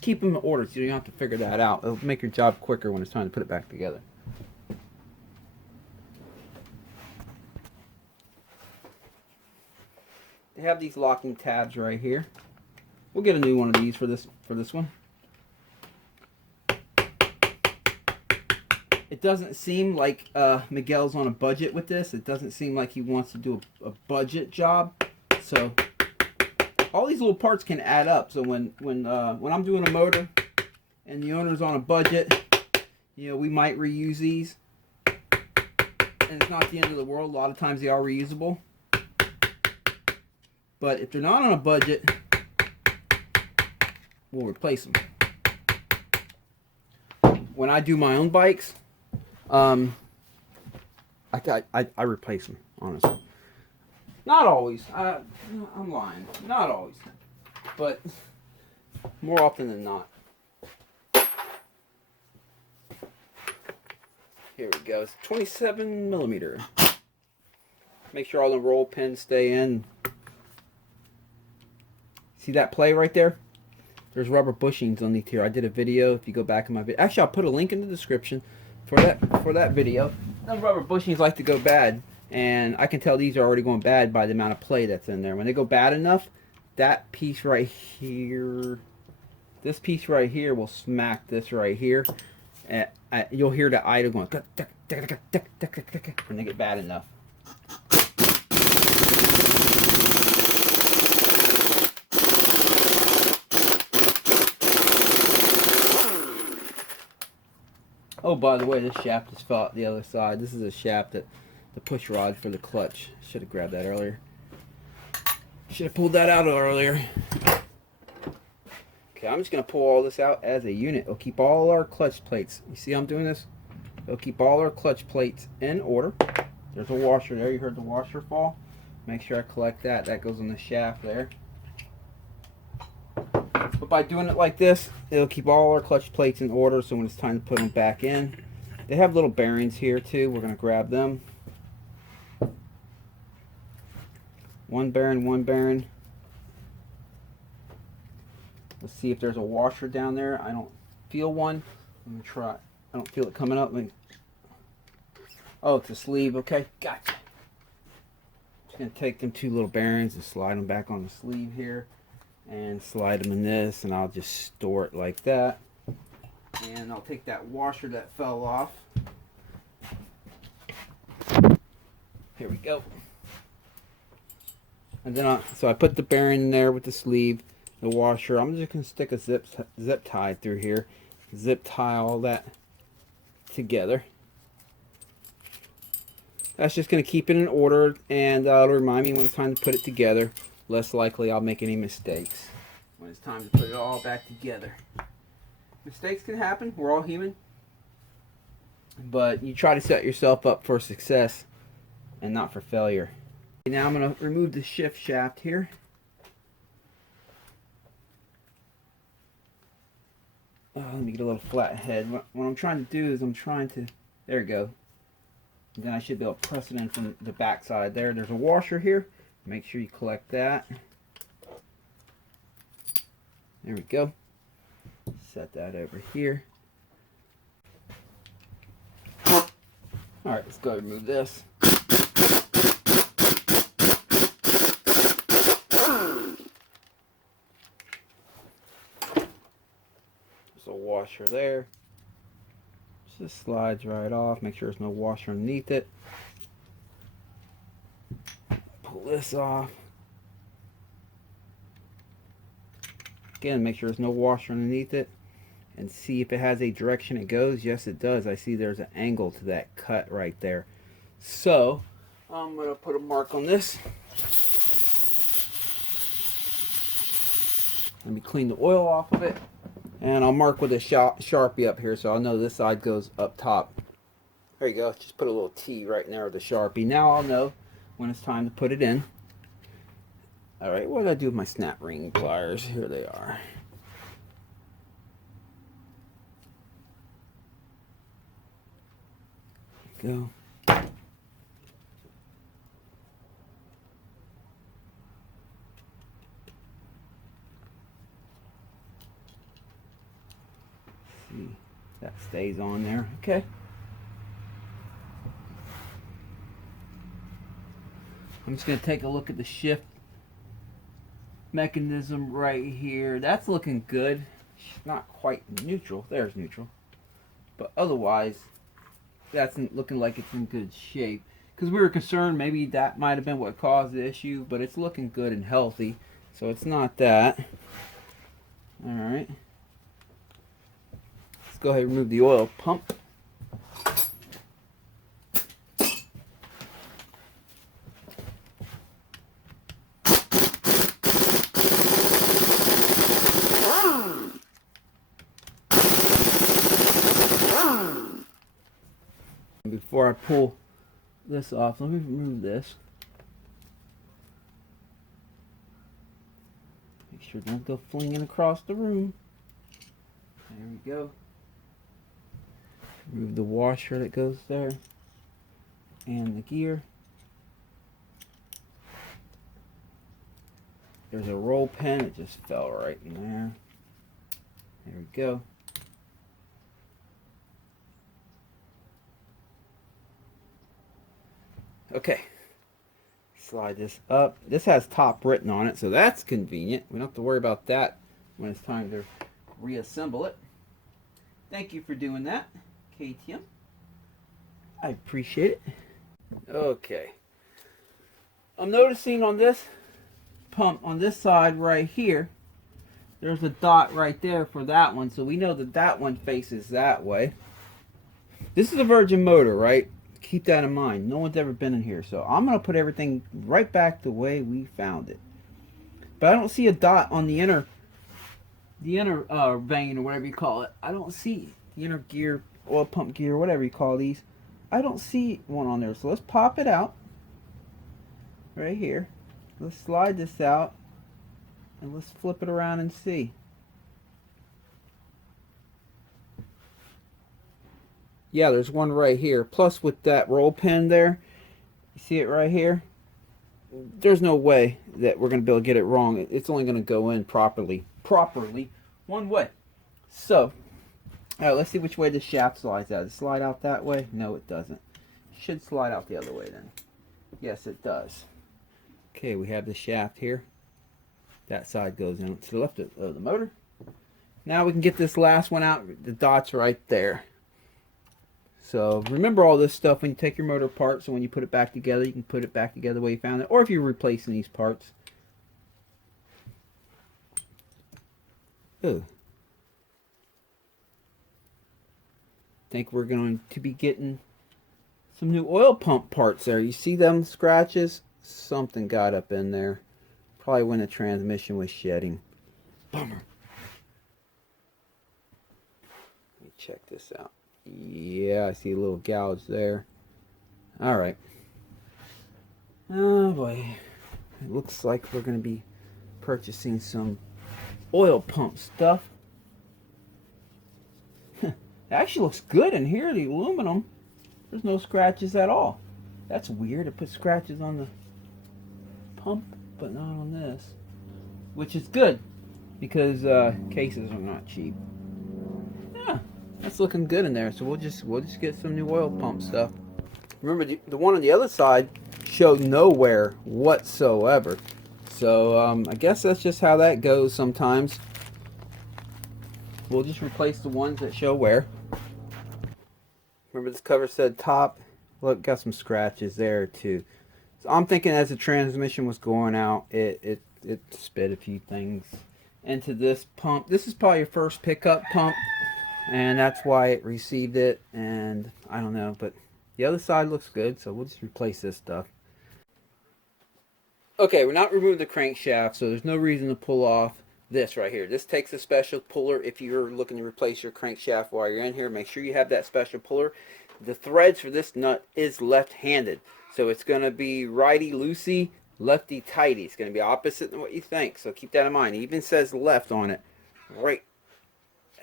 keep them in order, so you don't have to figure that out. It'll make your job quicker when it's time to put it back together. They have these locking tabs right here. We'll get a new one of these for this one. It doesn't seem like Miguel's on a budget with this. It doesn't seem like he wants to do a budget job. So all these little parts can add up. So when I'm doing a motor and the owner's on a budget, you know, we might reuse these. And it's not the end of the world. A lot of times they are reusable. But if they're not on a budget, we'll replace them. When I do my own bikes, I replace them, honestly. Not always. I'm lying. Not always. But more often than not. Here we go. It's 27 millimeter. Make sure all the roll pins stay in. See that play right there? There's rubber bushings underneath here. I did a video. If you go back in my video, actually I'll put a link in the description for that video. Them rubber bushings like to go bad, and I can tell these are already going bad by the amount of play that's in there. When they go bad enough, that piece right here, this piece right here will smack this right here. You'll hear the idle going when they get bad enough. Oh, by the way, this shaft just fell out the other side. This is a shaft that the push rod for the clutch. Should have grabbed that earlier. Should have pulled that out earlier. Okay, I'm just going to pull all this out as a unit. It'll keep all our clutch plates. You see I'm doing this? It'll keep all our clutch plates in order. There's a washer there. You heard the washer fall. Make sure I collect that. That goes on the shaft there. But by doing it like this, it'll keep all our clutch plates in order, so when it's time to put them back in. They have little bearings here too. We're going to grab them. One bearing, one bearing. Let's see if there's a washer down there. I don't feel one. Let me try. I don't feel it coming up. Oh, it's a sleeve. Okay, gotcha. Just going to take them two little bearings and slide them back on the sleeve here. And slide them in this, and I'll just store it like that. And I'll take that washer that fell off. Here we go. And then so I put the bearing in there with the sleeve, the washer. I'm just going to stick a zip tie through here. Zip tie all that together. That's just going to keep it in order, and it'll remind me when it's time to put it together. Less likely I'll make any mistakes when it's time to put it all back together. Mistakes can happen. We're all human. But you try to set yourself up for success and not for failure. Now I'm going to remove the shift shaft here. Let me get a little flat head. What I'm trying to do is there we go. And then I should be able to press it in from the back side there. There's a washer here. Make sure you collect that. There we go. Set that over here. Alright, let's go remove this. There's a washer there. Just slides right off. Make sure there's no washer underneath it. Pull this off. Again, make sure there's no washer underneath it. And see if it has a direction it goes. Yes, it does. I see there's an angle to that cut right there. So, I'm going to put a mark on this. Let me clean the oil off of it. And I'll mark with a Sharpie up here so I'll know this side goes up top. There you go. Just put a little T right in there with the Sharpie. Now I'll know when it's time to put it in. Alright, what did I do with my snap ring pliers? Here they are. Go. See, that stays on there. Okay. I'm just going to take a look at the shift mechanism right here. That's looking good. It's not quite neutral. There's neutral. But otherwise, that's looking like it's in good shape. Because we were concerned maybe that might have been what caused the issue, but it's looking good and healthy. So it's not that. Alright. Let's go ahead and remove the oil pump. Before I pull this off, let me remove this. Make sure it don't go flinging across the room. There we go. Remove the washer that goes there and the gear. There's a roll pin, it just fell right in there. There we go. Okay, slide this up. This has top written on it, so that's convenient. We don't have to worry about that when it's time to reassemble it. Thank you for doing that, KTM. I appreciate it. Okay. I'm noticing on this pump, on this side right here, there's a dot right there for that one, so we know that that one faces that way. This is a virgin motor, right? Keep that in mind. No one's ever been in here, so I'm going to put everything right back the way we found it. But I don't see a dot on the inner vein or whatever you call it. I don't see the inner gear, oil pump gear, whatever you call these. I don't see one on there, so let's pop it out right here. Let's slide this out and let's flip it around and see. Yeah, there's one right here. Plus with that roll pin there, you see it right here? There's no way that we're going to be able to get it wrong. It's only going to go in properly one way. So, alright, let's see which way the shaft slides out. Does it slide out that way? No, it doesn't. It should slide out the other way then. Yes, it does. Okay, we have the shaft here. That side goes in to the left of the motor. Now we can get this last one out. The dot's right there. So remember all this stuff when you take your motor apart, so when you put it back together, you can put it back together the way you found it, or if you're replacing these parts. Ooh. Think we're going to be getting some new oil pump parts there. You see them scratches? Something got up in there. Probably when the transmission was shedding. Bummer. Let me check this out. Yeah, I see a little gouge there. Alright. Oh boy. It looks like we're going to be purchasing some oil pump stuff. It actually looks good in here, the aluminum. There's no scratches at all. That's weird. It puts scratches on the pump, but not on this. Which is good, because cases are not cheap. Yeah, that's looking good in there. So we'll just get some new oil pump stuff. Remember, the one on the other side showed no wear whatsoever. So I guess that's just how that goes sometimes. We'll just replace the ones that show wear. Remember, this cover said top. Look, got some scratches there too. So I'm thinking as the transmission was going out, it spit a few things into this pump. This is probably your first pickup pump, and that's why it received it. And I don't know, but the other side looks good, so we'll just replace this stuff. Okay, we're not removing the crankshaft, so there's no reason to pull off this right here. This takes a special puller. If you're looking to replace your crankshaft while you're in here, make sure you have that special puller. The threads for this nut is left-handed, so it's going to be righty-loosey, lefty-tighty. It's going to be opposite than what you think, so keep that in mind. It even says left on it right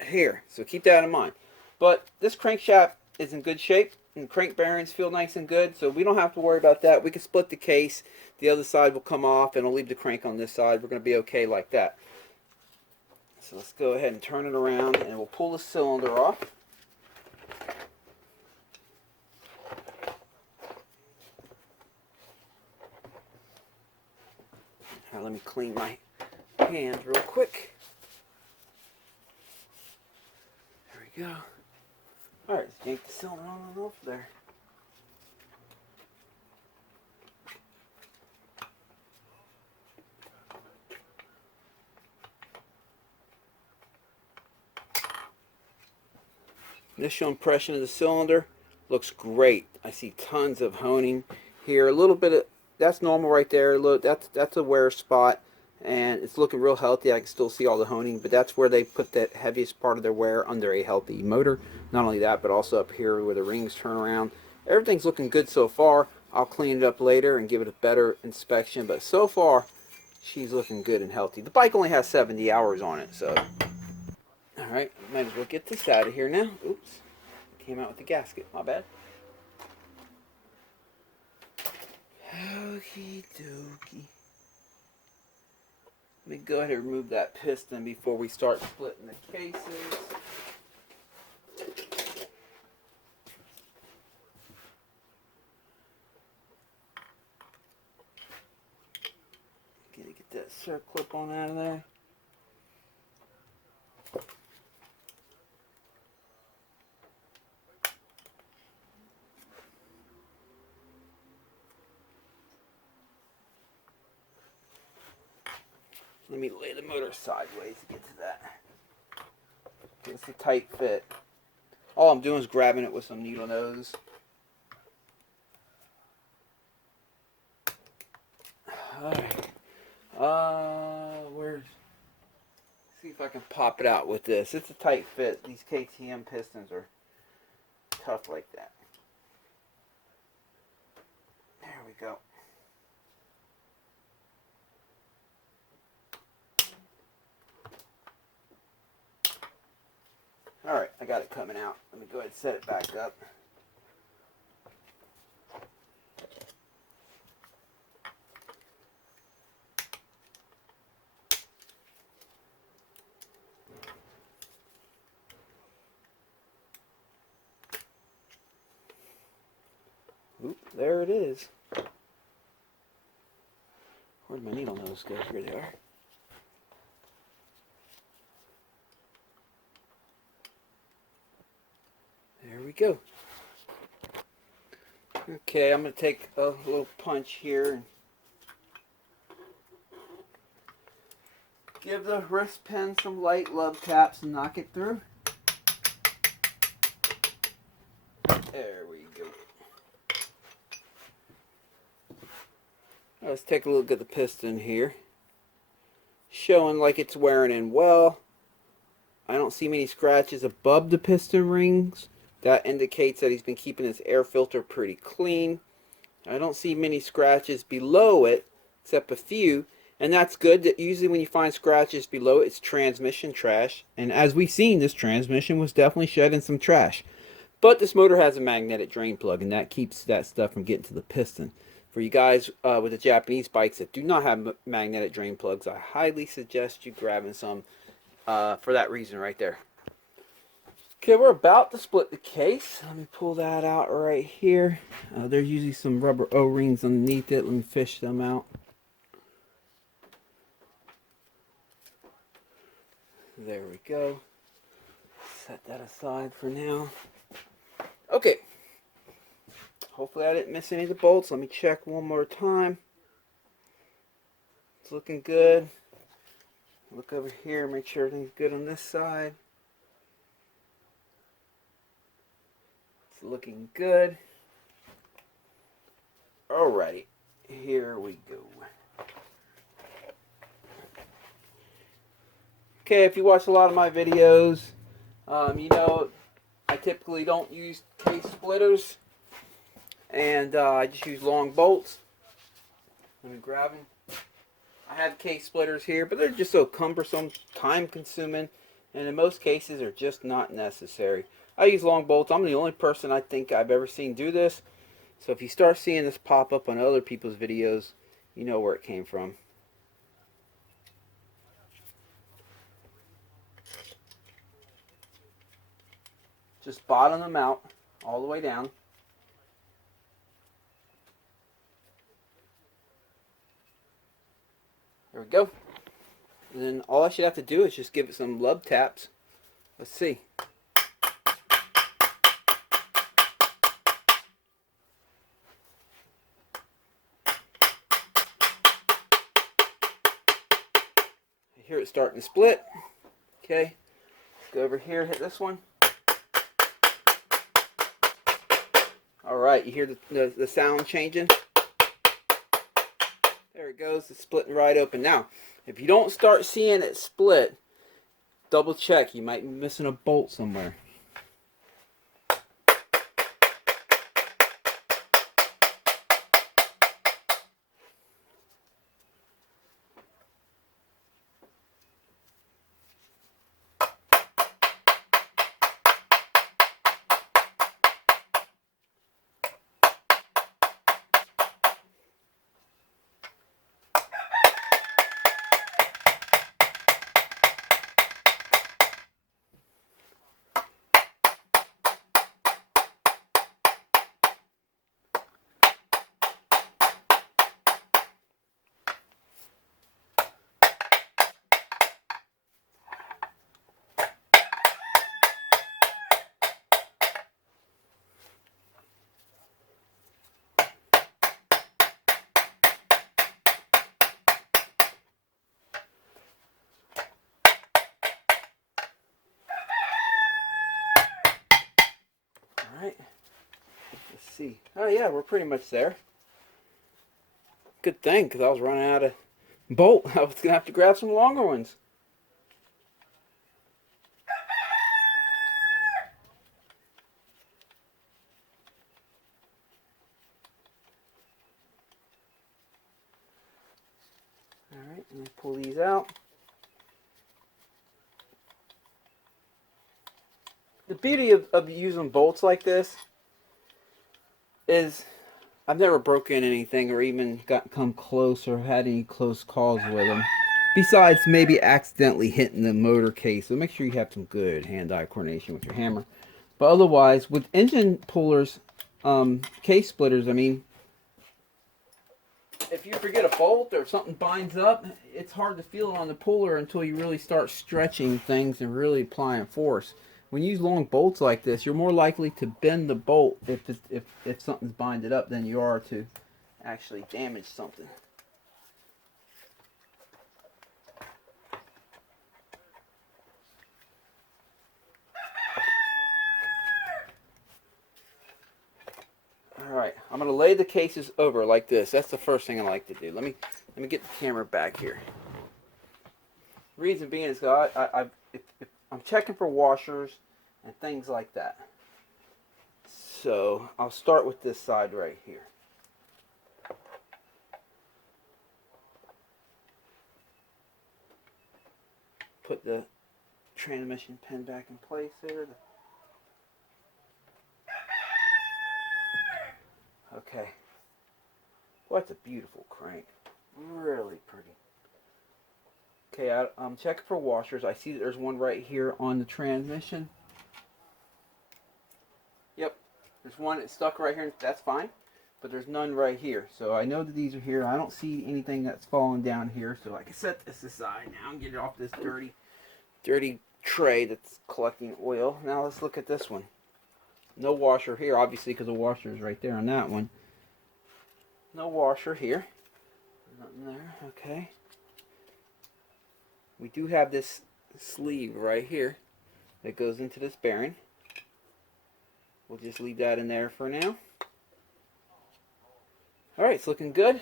here, so keep that in mind. But this crankshaft is in good shape, and crank bearings feel nice and good, so we don't have to worry about that. We can split the case. The other side will come off, and I'll leave the crank on this side. We're going to be okay like that. So let's go ahead and turn it around, and we'll pull the cylinder off. Now let me clean my hands real quick. There we go. Alright, let's yank the cylinder on and off there. Initial impression of the cylinder looks great. I see tons of honing here. A little bit of that's normal right there. Look, that's a wear spot, and it's looking real healthy. I can still see all the honing, but that's where they put the heaviest part of their wear under a healthy motor. Not only that, but also up here where the rings turn around. Everything's looking good so far. I'll clean it up later and give it a better inspection, but so far she's looking good and healthy. The bike only has 70 hours on it, so alright, might as well get this out of here now. Oops, came out with the gasket. My bad. Okie dokie. Let me go ahead and remove that piston before we start splitting the cases. Get that circlip on out of there. Let me lay the motor sideways to get to that. It's a tight fit. All I'm doing is grabbing it with some needle nose. Alright. See if I can pop it out with this. It's a tight fit. These KTM pistons are tough like that. There we go. Alright, I got it coming out. Let me go ahead and set it back up. Oop, there it is. Where'd my needle nose go? Here they are. There we go. Okay, I'm going to take a little punch here and give the wrist pin some light love taps and knock it through. There we go. Let's take a look at the piston here. Showing like it's wearing in well. I don't see many scratches above the piston rings. That indicates that he's been keeping his air filter pretty clean. I don't see many scratches below it, except a few. And that's good. That usually when you find scratches below it, it's transmission trash. And as we've seen, this transmission was definitely shedding some trash. But this motor has a magnetic drain plug, and that keeps that stuff from getting to the piston. For you guys with the Japanese bikes that do not have magnetic drain plugs, I highly suggest you grabbing some for that reason right there. Okay, we're about to split the case. Let me pull that out right here. There's usually some rubber O-rings underneath it. Let me fish them out. There we go. Set that aside for now. Okay. Hopefully I didn't miss any of the bolts. Let me check one more time. It's looking good. Look over here, make sure everything's good on this side. It's looking good. Alrighty, here we go. Okay, if you watch a lot of my videos, you know I typically don't use case splitters, and I just use long bolts. Let me grab them. I have case splitters here, but they're just so cumbersome, time consuming, and in most cases are just not necessary. I use long bolts. I'm the only person I think I've ever seen do this. So if you start seeing this pop up on other people's videos, you know where it came from. Just bottom them out all the way down. There we go. And then all I should have to do is just give it some love taps. Let's see. I hear it starting to split. Okay. Let's go over here, hit this one. Alright, you hear the sound changing? There it goes, it's splitting right open. Now, if you don't start seeing it split, double check. You might be missing a bolt somewhere. see. Oh yeah, we're pretty much there. Good thing, because I was running out of bolt. I was going to have to grab some longer ones. Alright, let me pull these out. The beauty of using bolts like this is I've never broken anything or even come close or had any close calls with them. Besides maybe accidentally hitting the motor case. So make sure you have some good hand-eye coordination with your hammer. But otherwise, with engine pullers, case splitters, I mean, if you forget a bolt or something binds up, it's hard to feel it on the puller until you really start stretching things and really applying force. When you use long bolts like this, you're more likely to bend the bolt if something's binded up than you are to actually damage something. Alright, I'm going to lay the cases over like this. That's the first thing I like to do. Let me get the camera back here. Reason being is if I'm checking for washers and things like that. So I'll start with this side right here. Put the transmission pin back in place there. Okay. Well, that's a beautiful crank. Really pretty. Okay, I'm checking for washers. I see that there's one right here on the transmission. Yep, there's one that's stuck right here. That's fine, but there's none right here. So I know that these are here. I don't see anything that's falling down here. So I can set this aside now and get it off this dirty tray that's collecting oil. Now let's look at this one. No washer here, obviously, because the washer is right there on that one. No washer here. Nothing there. Okay. We do have this sleeve right here that goes into this bearing. We'll just leave that in there for now. Alright, it's looking good.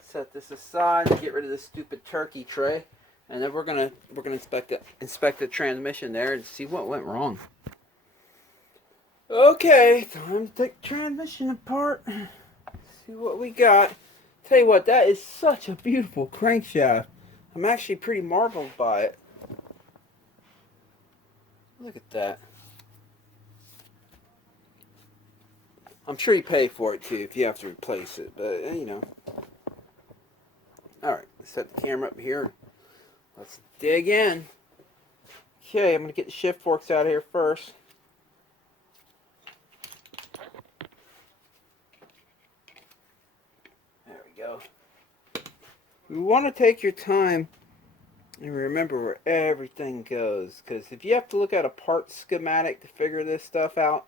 Set this aside and get rid of this stupid turkey tray. And then we're gonna inspect the transmission there and see what went wrong. Okay, time to take the transmission apart. See what we got. Tell you what, that is such a beautiful crankshaft. I'm actually pretty marveled by it. Look at that. I'm sure you pay for it too if you have to replace it, but you know. Alright, set the camera up here. Let's dig in. Okay, I'm going to get the shift forks out of here first. There we go. You want to take your time and remember where everything goes, because if you have to look at a part schematic to figure this stuff out,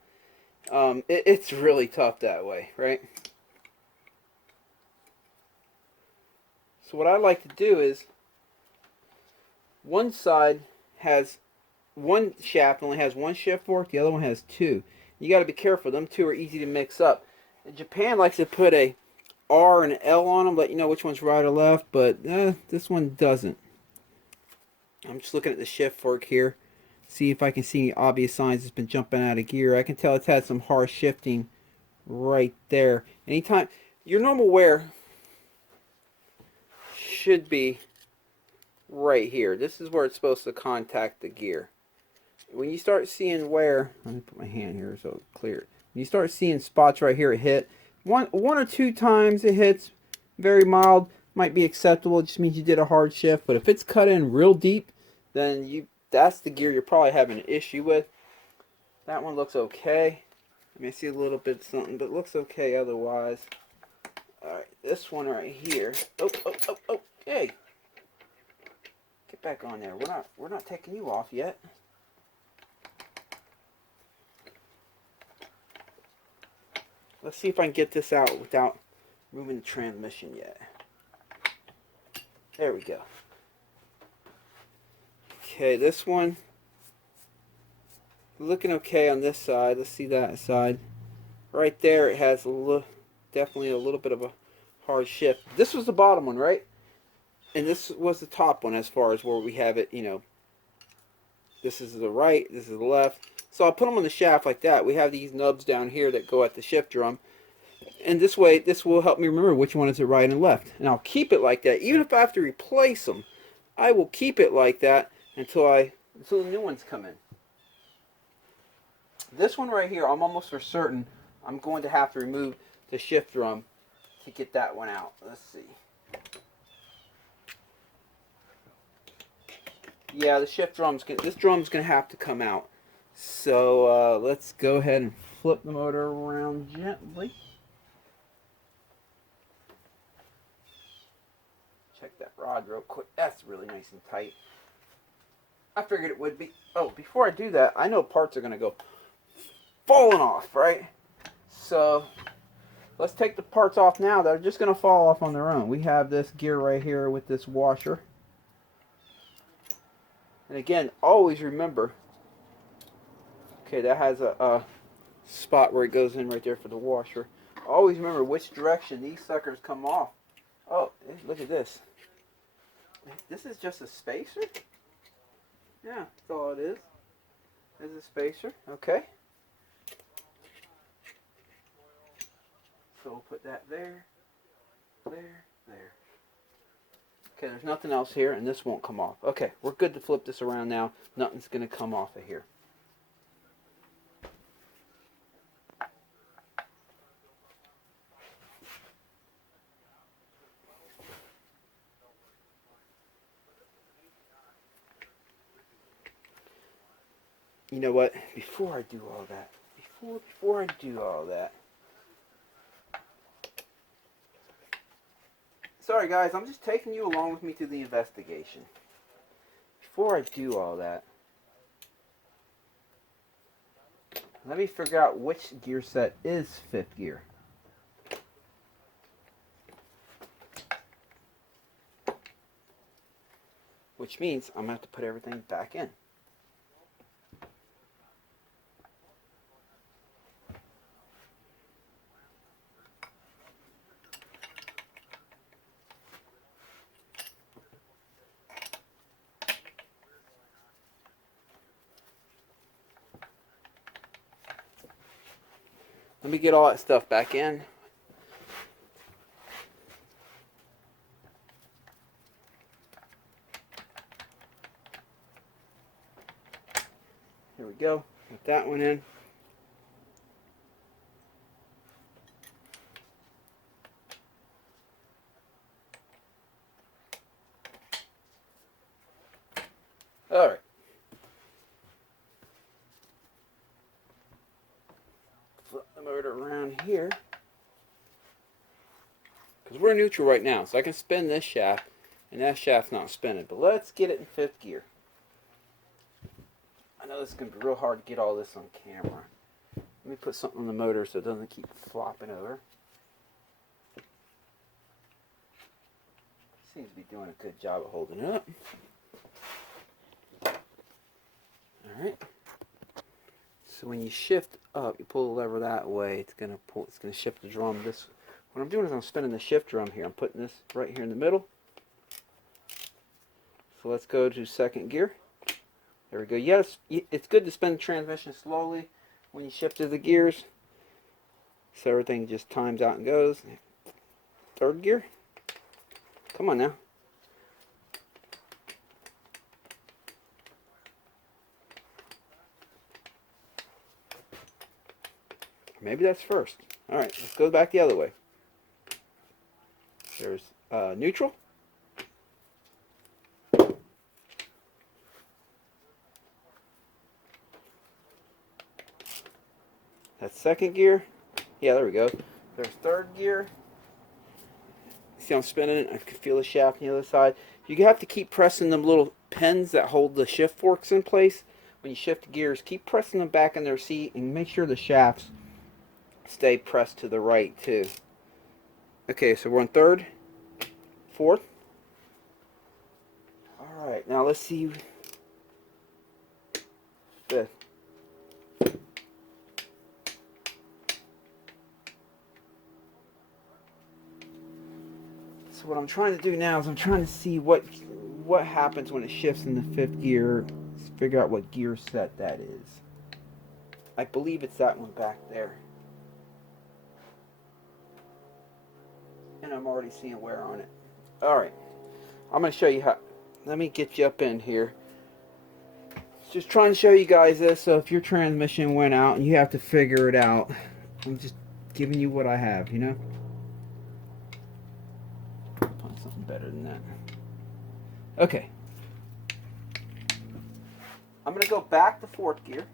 it's really tough that way, right? So what I like to do is, one side has one shaft, only has one shift fork, the other one has two. You got to be careful, them two are easy to mix up. And Japan likes to put a R and L on them, let you know which one's right or left, but this one doesn't. I'm just looking at the shift fork here, see if I can see any obvious signs it's been jumping out of gear. I can tell it's had some harsh shifting right there. Anytime, your normal wear should be right here. This is where it's supposed to contact the gear. When you start seeing wear, let me put my hand here so it's clear. When you start seeing spots right here, it hit one or two times, it hits very mild, might be acceptable. It just means you did a hard shift. But if it's cut in real deep, then that's the gear you're probably having an issue with. That one looks okay. I mean, I see a little bit of something, but it looks okay otherwise. All right, this one right here. Oh, hey. Get back on there. We're not taking you off yet. Let's see if I can get this out without moving the transmission yet. There we go. Okay, this one looking okay on this side. Let's see that side. right there, it has definitely a little bit of a hard shift. This was the bottom one, right? And this was the top one as far as where we have it, you know. This is the right, this is the left. So I'll put them on the shaft like that. We have these nubs down here that go at the shift drum. And this way, this will help me remember which one is the right and left. And I'll keep it like that. Even if I have to replace them, I will keep it like that until the new ones come in. This one right here, I'm almost for certain I'm going to have to remove the shift drum to get that one out. Let's see. Yeah, the shift this drum's gonna have to come out. So let's go ahead and flip the motor around gently. Check that rod real quick. That's really nice and tight. I figured it would be. Oh, before I do that, I know parts are gonna go falling off, right? So let's take the parts off now that are just gonna fall off on their own. We have this gear right here with this washer. And again, always remember, okay, that has a spot where it goes in right there for the washer. Always remember which direction these suckers come off. Oh, look at this. This is just a spacer? Yeah, that's all it is. It's a spacer, okay. So we'll put that there, there, there. Okay, there's nothing else here, and this won't come off. Okay, we're good to flip this around now. Nothing's going to come off of here. You know what? Before I do all that, before I do all that, sorry guys, I'm just taking you along with me through the investigation. Before I do all that, let me figure out which gear set is fifth gear. Which means I'm going to have to put everything back in. Let me get all that stuff back in. Here we go. Put that one in. All right. Flip the motor around here. Because we're neutral right now, so I can spin this shaft, and that shaft's not spinning. But let's get it in fifth gear. I know this is going to be real hard to get all this on camera. Let me put something on the motor so it doesn't keep flopping over. Seems to be doing a good job of holding it up. Alright. So when you shift up, you pull the lever that way, it's gonna shift the drum this. What I'm doing is I'm spinning the shift drum here. I'm putting this right here in the middle. So let's go to second gear. There we go. Yes, it's good to spin the transmission slowly when you shift to the gears, so everything just times out and goes. Third gear. Come on now. Maybe that's first. All right, let's go back the other way. There's neutral. That's second gear. Yeah, there we go. There's third gear. See, I'm spinning it. I can feel the shaft on the other side. You have to keep pressing them little pins that hold the shift forks in place. When you shift gears, keep pressing them back in their seat and make sure the shafts stay pressed to the right too. Okay, so we're on third, fourth. All right, now let's see fifth. So what I'm trying to do now is I'm trying to see what happens when it shifts in the 5th gear. Let's figure out what gear set that is. I believe it's that one back there. And I'm already seeing wear on it. Alright, I'm going to show you how. Let me get you up in here. Just trying to show you guys this, so if your transmission went out and you have to figure it out, I'm just giving you what I have, you know? Find something better than that. Okay. I'm going to go back to 4th gear.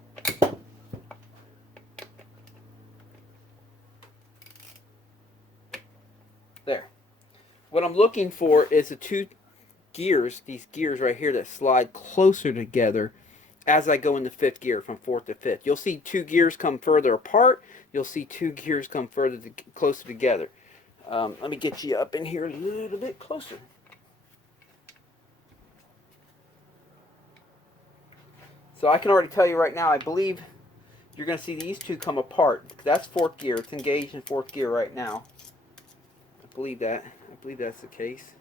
There. What I'm looking for is the 2 gears, these gears right here that slide closer together as I go into 5th gear from 4th to 5th. You'll see 2 gears come further apart. You'll see 2 gears come closer together. Let me get you up in here a little bit closer. So I can already tell you right now, I believe you're going to see these 2 come apart. That's 4th gear. It's engaged in 4th gear right now. I believe that's the case.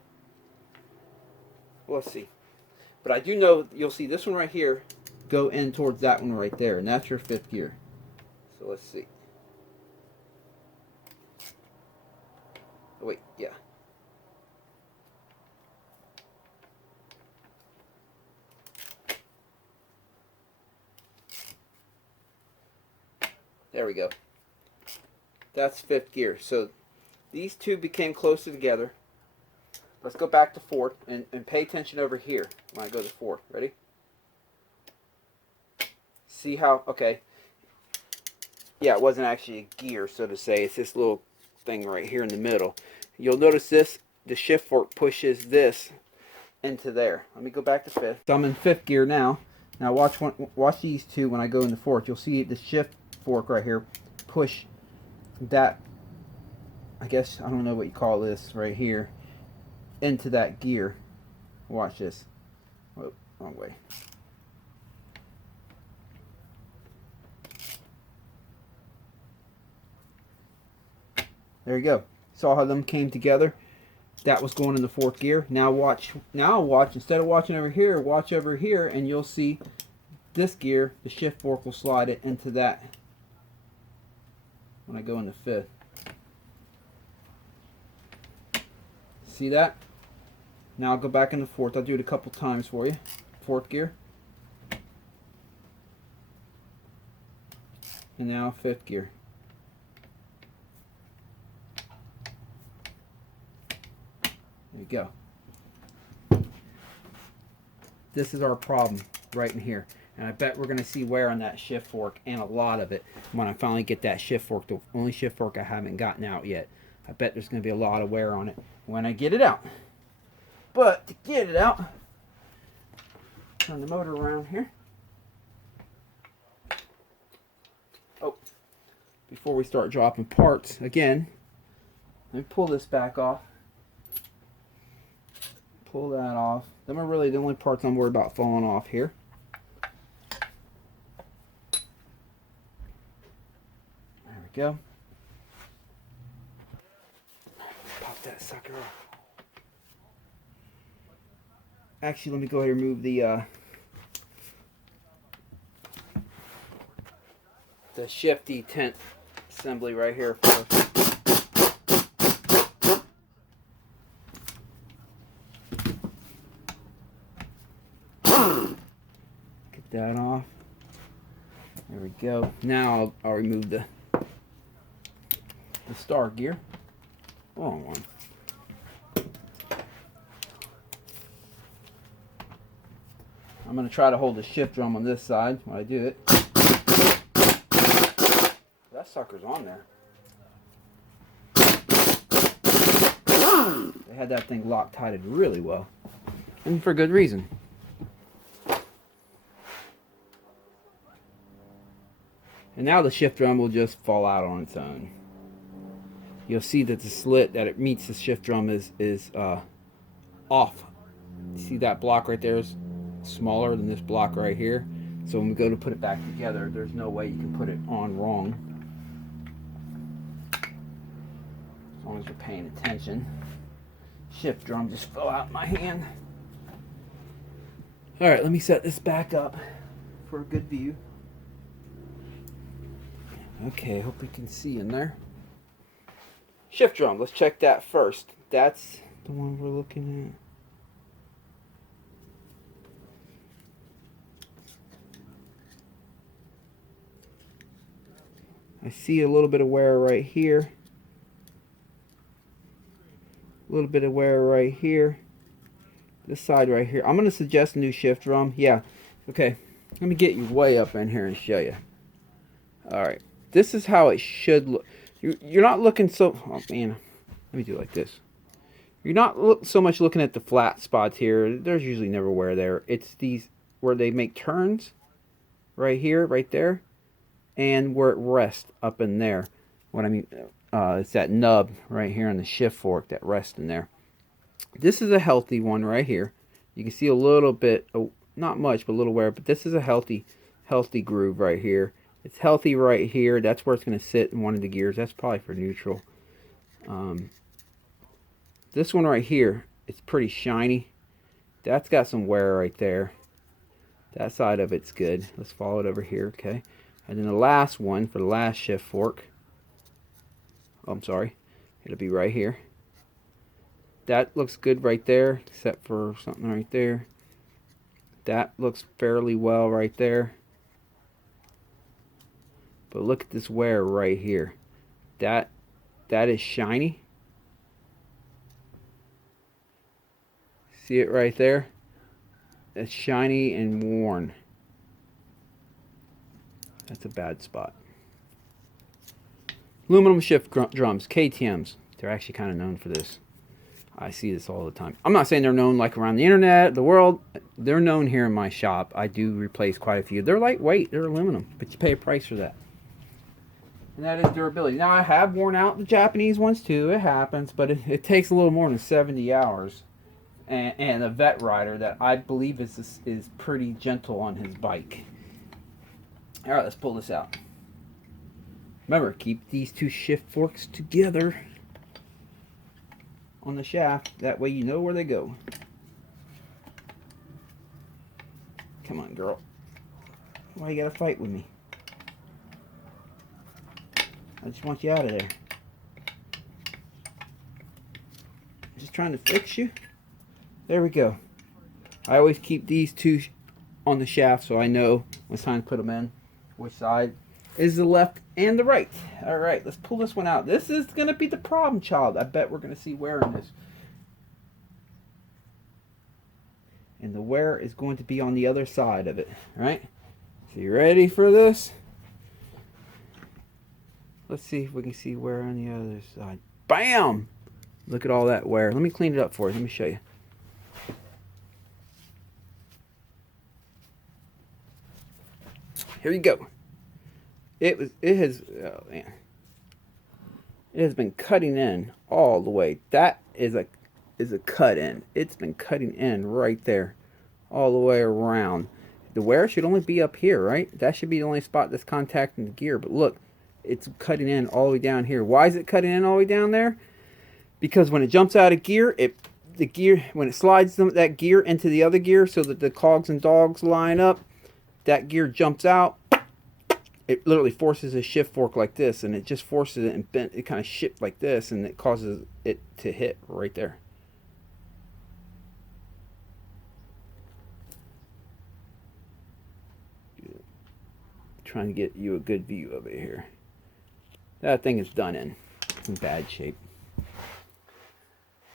Well, let's see. But I do know you'll see this one right here go in towards that one right there, and that's your 5th gear. So let's see. Oh, wait, yeah. There we go. That's 5th gear. So these 2 became closer together. Let's go back to 4th and pay attention over here when I go to 4th. Ready? See how, okay. Yeah, it wasn't actually a gear, so to say. It's this little thing right here in the middle. You'll notice this, the shift fork pushes this into there. Let me go back to 5th. So I'm in 5th gear now. Now watch these 2 when I go into 4th. You'll see the shift fork right here push that, I guess, I don't know what you call this right here, into that gear. Watch this. Whoa, wrong way. There you go. Saw how them came together? That was going into 4th gear. Now watch, instead of watching over here, watch over here, and you'll see this gear, the shift fork will slide it into that when I go into 5th. See that? Now I'll go back into 4th. I'll do it a couple times for you. 4th gear. And now 5th gear. There you go. This is our problem right in here. And I bet we're going to see wear on that shift fork, and a lot of it, when I finally get that shift fork, the only shift fork I haven't gotten out yet. I bet there's going to be a lot of wear on it when I get it out. But to get it out, turn the motor around here. Oh, before we start dropping parts, again, let me pull this back off. Pull that off. Them are really the only parts I'm worried about falling off here. There we go. Pop that sucker off. Actually, let me go ahead and remove the shifty tent assembly right here first. Get that off. There we go. Now I'll remove the star gear. Wrong one. I'm going to try to hold the shift drum on this side when I do it. That sucker's on there. They had that thing Loctited really well. And for good reason. And now the shift drum will just fall out on its own. You'll see that the slit that it meets the shift drum is off. You see that block right there is smaller than this block right here. So when we go to put it back together, there's no way you can put it on wrong. As long as you're paying attention. Shift drum just fell out in my hand. All right, let me set this back up for a good view. Okay, hope you can see in there. Shift drum, let's check that first. That's the one we're looking at. I see a little bit of wear right here. A little bit of wear right here. This side right here. I'm going to suggest a new shift drum. Yeah. Okay. Let me get you way up in here and show you. Alright. This is how it should look. You're not looking so... Oh, man. Let me do it like this. You're not so much looking at the flat spots here. There's usually never wear there. It's these where they make turns. Right here. Right there. And where it rests up in there. What I mean... it's that nub right here on the shift fork that rests in there. This is a healthy one right here. You can see a little bit, not much, but a little wear. But this is a healthy groove right here. It's healthy right here. That's where it's going to sit in one of the gears. That's probably for neutral. This one right here, it's pretty shiny. That's got some wear right there. That side of it's good. Let's follow it over here, okay? And then the last one for the last shift fork. Oh, I'm sorry. It'll be right here. That looks good right there, except for something right there. That looks fairly well right there. But look at this wear right here. That is shiny. See it right there? It's shiny and worn. That's a bad spot. Aluminum shift drums, KTMs. They're actually kind of known for this. I see this all the time. I'm not saying they're known like around the internet, the world. They're known here in my shop. I do replace quite a few. They're lightweight. They're aluminum, but you pay a price for that. And that is durability. Now, I have worn out the Japanese ones too. It happens, but it takes a little more than 70 hours. And a vet rider that I believe is pretty gentle on his bike. All right, let's pull this out. Remember, keep these two shift forks together on the shaft. That way you know where they go. Come on, girl. Why you gotta fight with me? I just want you out of there. I'm just trying to fix you. There we go. I always keep these two on the shaft so I know when it's time to put them in. Which side is the left and the right. Alright, let's pull this one out. This is going to be the problem child. I bet we're going to see wear in this. And the wear is going to be on the other side of it. Alright? So you ready for this? Let's see if we can see wear on the other side. Bam! Look at all that wear. Let me clean it up for you. Let me show you. Here you go. It has been cutting in all the way. That is a cut in. It's been cutting in right there, all the way around. The wear should only be up here, right? That should be the only spot that's contacting the gear. But look, it's cutting in all the way down here. Why is it cutting in all the way down there? Because when it jumps out of gear, when it slides that gear into the other gear so that the cogs and dogs line up, that gear jumps out. It literally forces a shift fork like this, and it just forces it and bent. It kind of shift like this, and it causes it to hit right there. Trying to get you a good view of it here. That thing is done in bad shape.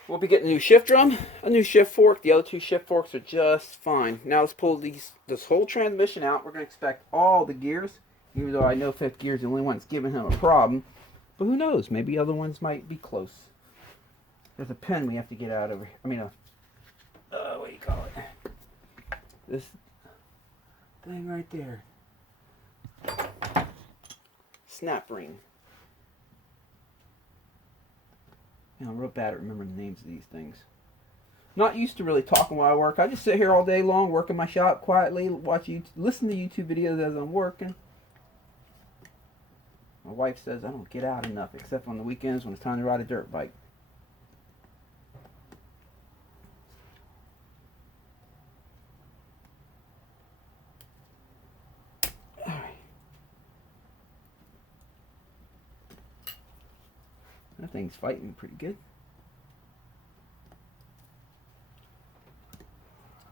We'll be getting a new shift drum, a new shift fork. The other two shift forks are just fine. Now let's pull this whole transmission out. We're going to inspect all the gears, even though I know fifth gear is the only one that's giving him a problem. But who knows? Maybe other ones might be close. There's a pin we have to get out over here. I mean, what do you call it? This thing right there. Snap ring. You know, I'm real bad at remembering the names of these things. Not used to really talking while I work. I just sit here all day long, work in my shop quietly, listen to YouTube videos as I'm working. My wife says I don't get out enough, except on the weekends when it's time to ride a dirt bike. That thing's fighting pretty good.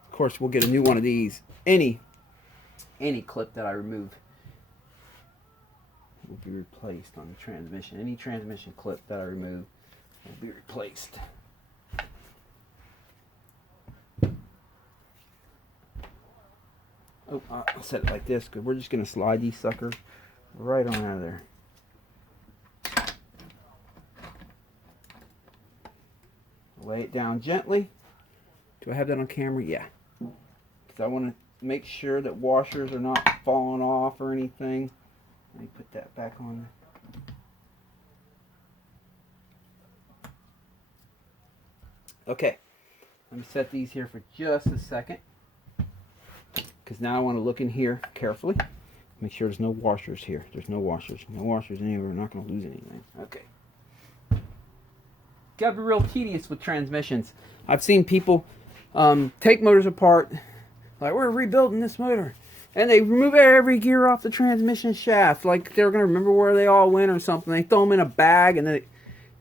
Of course, we'll get a new one of these. Any clip that I remove will be replaced on the transmission. Any transmission clip that I remove will be replaced. Oh, I'll set it like this because we're just going to slide these suckers right on out of there. Lay it down gently. Do I have that on camera? Yeah. Because I want to make sure that washers are not falling off or anything. Let me put that back on. Okay. Let me set these here for just a second. Because now I want to look in here carefully. Make sure there's no washers here. There's no washers. No washers anywhere. We're not going to lose anything. Okay. Got to be real tedious with transmissions. I've seen people take motors apart. Like, we're rebuilding this motor. And they remove every gear off the transmission shaft. Like they're going to remember where they all went or something. They throw them in a bag. And then,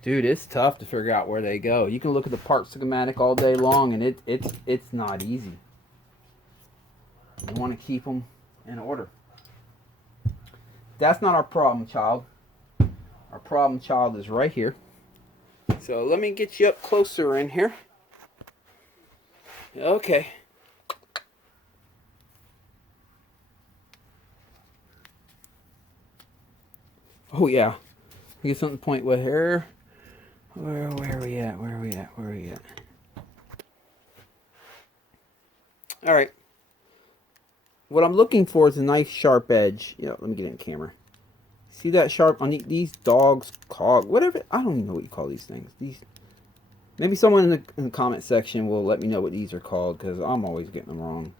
dude, it's tough to figure out where they go. You can look at the part schematic all day long. And it's not easy. You want to keep them in order. That's not our problem, child. Our problem, child, is right here. So let me get you up closer in here. Okay. Oh yeah. Get something to point with here. Where are we at? Where are we at? Where are we at? All right. What I'm looking for is a nice sharp edge. Yeah, let me get it in camera. See that sharp on these dogs, whatever. I don't even know what you call these things. Maybe someone in the comment section will let me know what these are called because I'm always getting them wrong.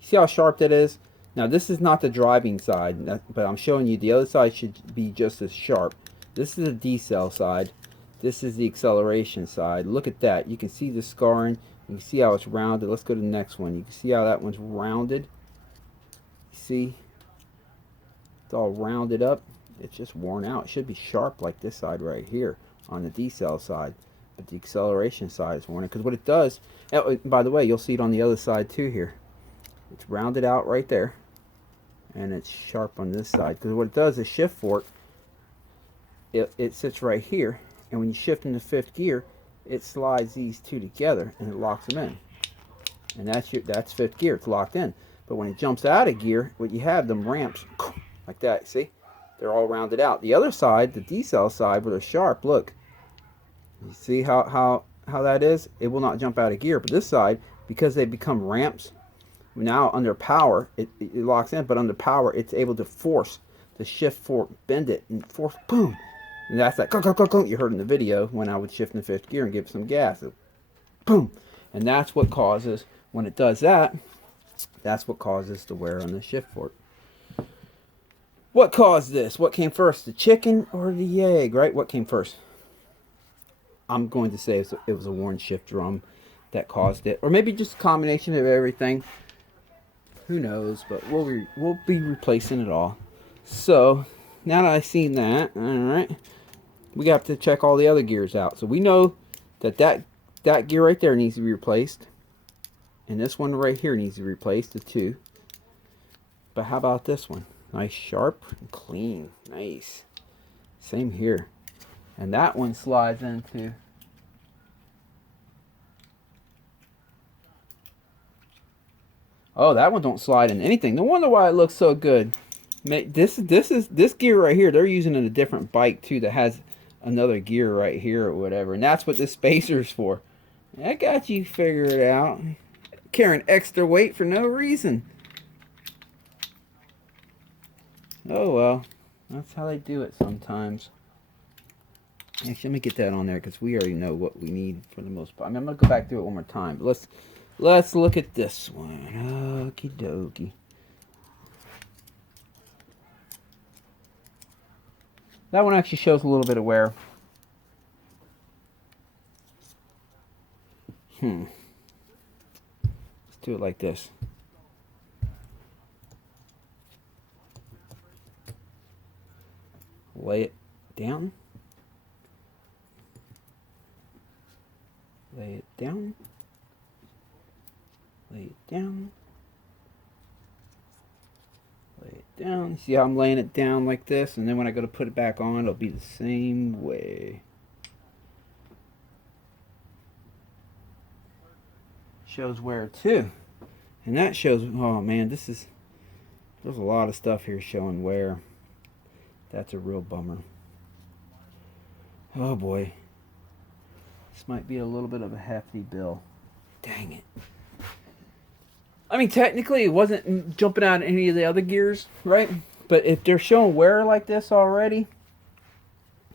See how sharp that is? Now this is not the driving side, but I'm showing you the other side should be just as sharp. This is the decel side. This is the acceleration side. Look at that. You can see the scarring. You can see how it's rounded. Let's go to the next one. You can see how that one's rounded. See? It's all rounded up. It's just worn out. It should be sharp like this side right here on the decel side. But the acceleration side is worn out. Because what it does, by the way, you'll see it on the other side too here. It's rounded out right there. And it's sharp on this side. Because what it does is shift fork. It sits right here. And when you shift into fifth gear, it slides these two together and it locks them in. And that's fifth gear. It's locked in. But when it jumps out of gear, what you have, them ramps, like that, see? They're all rounded out. The other side, the decel side, where they're sharp, look. You see how that is? It will not jump out of gear. But this side, because they become ramps, now under power, it locks in. But under power, it's able to force the shift fork, bend it, and force, boom. And that's like, you heard in the video when I would shift in fifth gear and give some gas. So, boom. And that's what causes, when it does that, that's what causes the wear on the shift fork. What caused this? What came first, the chicken or the egg, right? What came first? I'm going to say it was a worn shift drum that caused it. Or maybe just a combination of everything. Who knows? But we'll be replacing it all. So, now that I've seen that, alright, we have to check all the other gears out. So we know that gear right there needs to be replaced. And this one right here needs to be replaced, the two. But how about this one? Nice, sharp, and clean. Nice. Same here. And that one slides into... Oh, that one don't slide in anything. No wonder why it looks so good. This gear right here, they're using in a different bike too that has another gear right here or whatever. And that's what this spacer's for. I got you figured out. Carrying extra weight for no reason. Oh well, that's how they do it sometimes. Actually, let me get that on there because we already know what we need for the most part. I mean, I'm gonna go back through it one more time, but let's look at this one. Okie dokie. That one actually shows a little bit of wear. Let's do it like this. Lay it down. Lay it down. Lay it down. Lay it down. See how I'm laying it down like this? And then when I go to put it back on, it'll be the same way. Shows wear too. And that shows, oh man, there's a lot of stuff here showing wear. That's a real bummer. Oh boy. This might be a little bit of a hefty bill. Dang it. I mean, technically, it wasn't jumping out any of the other gears, right? But if they're showing wear like this already,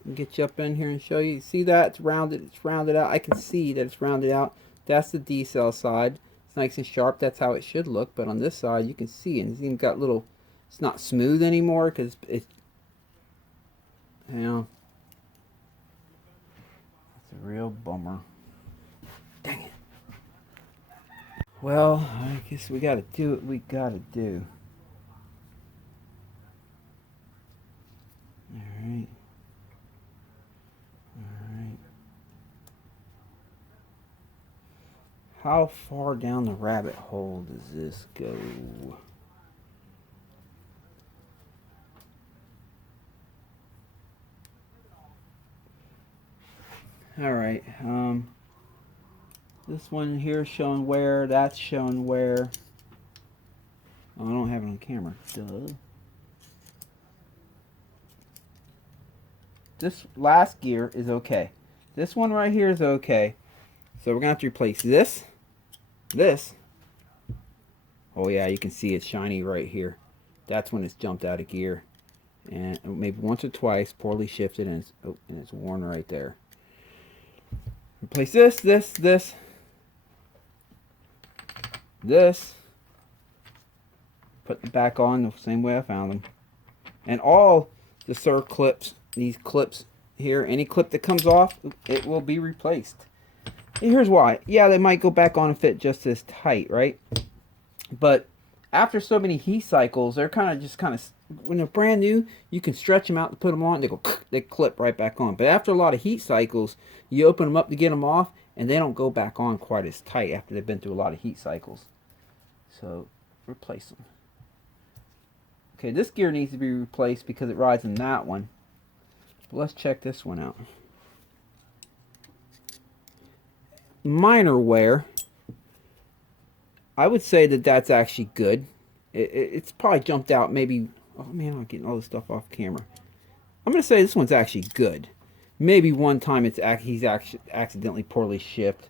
I'll get you up in here and show you. See that? It's rounded out. I can see that it's rounded out. That's the D-cell side. It's nice and sharp. That's how it should look. But on this side, you can see, and it's even got little, it's not smooth anymore because it's, you know, it's a real bummer. Dang it. Well, I guess we got to do what we got to do. All right. All right. How far down the rabbit hole does this go? All right. This one here is showing wear. That's showing wear. Oh, I don't have it on camera. Duh. This last gear is okay. This one right here is okay. So we're going to have to replace this. Oh yeah, you can see it's shiny right here. That's when it's jumped out of gear. And maybe once or twice, poorly shifted, and it's worn right there. Replace this. Put them back on the same way I found them. And all the clips, these clips here, any clip that comes off, it will be replaced. And here's why. Yeah, they might go back on and fit just as tight, right? But after so many heat cycles, they're kind of, when they're brand new, you can stretch them out to put them on, they clip right back on. But after a lot of heat cycles, you open them up to get them off, and they don't go back on quite as tight after they've been through a lot of heat cycles. So, replace them. Okay, this gear needs to be replaced because it rides in that one. But let's check this one out. Minor wear. I would say that that's actually good. It's probably jumped out maybe... Oh man, I'm getting all this stuff off camera. I'm going to say this one's actually good. Maybe one time he's actually accidentally poorly shifted.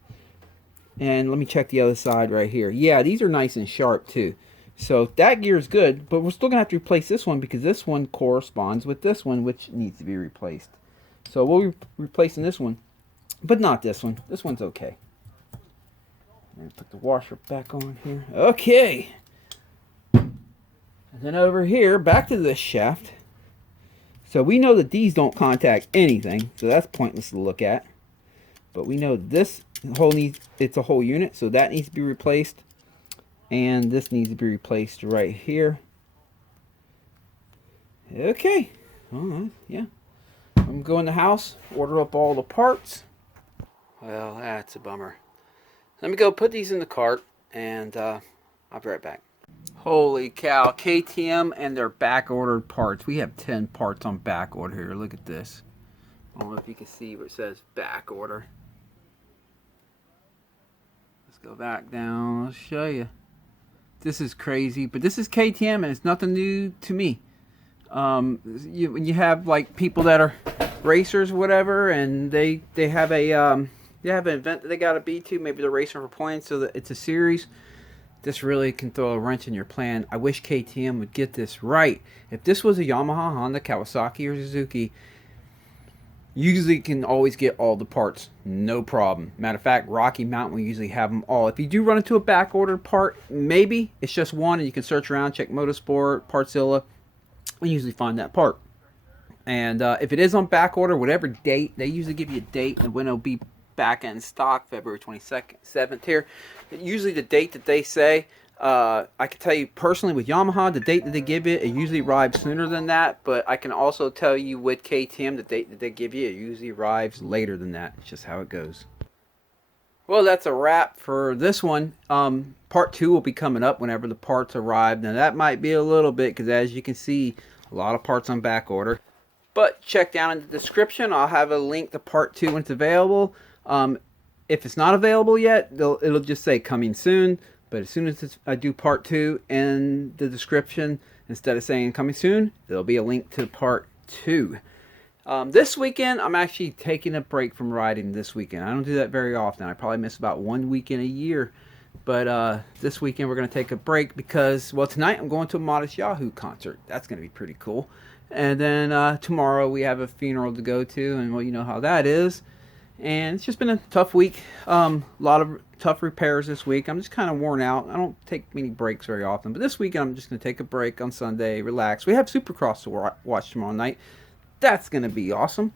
And let me check the other side right here. Yeah, these are nice and sharp too. So that gear is good, but we're still going to have to replace this one because this one corresponds with this one, which needs to be replaced. So we'll be replacing this one, but not this one. This one's okay. I'm going to put the washer back on here. Okay. And then over here, back to this shaft. So we know that these don't contact anything, so that's pointless to look at. But we know this it's a whole unit, so that needs to be replaced. And this needs to be replaced right here. Okay. Yeah. I'm going to the house, order up all the parts. Well, that's a bummer. Let me go put these in the cart, and I'll be right back. Holy cow, KTM and their back-ordered parts. We have 10 parts on back order here. Look at this. I don't know if you can see where it says back order. Let's go back down. I'll show you. This is crazy, but this is KTM, and it's nothing new to me. When you have like people that are racers or whatever, and they have an event that they got to be to. Maybe they're racing for points, so that it's a series. This really can throw a wrench in your plan. I wish KTM would get this right. If this was a Yamaha, Honda, Kawasaki, or Suzuki, you usually can always get all the parts, no problem. Matter of fact, Rocky Mountain will usually have them all. If you do run into a back-ordered part, maybe it's just one, and you can search around, check Motorsport, Partzilla, and usually find that part. And if it is on back order, whatever date, they usually give you a date and when it'll be back in stock, February 22nd, 7th here. Usually the date that they say, I can tell you personally with Yamaha, the date that they give you, it usually arrives sooner than that. But I can also tell you with KTM, the date that they give you, it usually arrives later than that. It's just how it goes. Well, that's a wrap for this one. Part 2 will be coming up whenever the parts arrive. Now that might be a little bit because, as you can see, a lot of parts on back order. But check down in the description. I'll have a link to part 2 when it's available. If it's not available yet, it'll just say coming soon. But as soon as I do part 2 in the description, instead of saying coming soon, there'll be a link to part 2. This weekend, I'm actually taking a break from riding this weekend. I don't do that very often. I probably miss about 1 weekend a year. But this weekend, we're going to take a break because, well, tonight I'm going to a Modest Yahoo concert. That's going to be pretty cool. And then tomorrow we have a funeral to go to, and well, you know how that is. And it's just been a tough week. A lot of tough repairs this week. I'm just kind of worn out. I don't take many breaks very often. But this weekend, I'm just going to take a break on Sunday, relax. We have Supercross to watch tomorrow night. That's going to be awesome.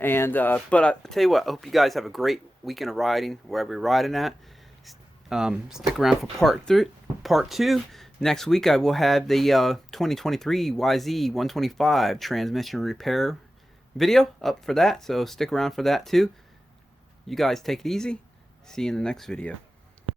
And but I tell you what, I hope you guys have a great weekend of riding, wherever you're riding at. Stick around for part 2. Next week, I will have the 2023 YZ 125 transmission repair video up for that. So stick around for that too. You guys take it easy. See you in the next video.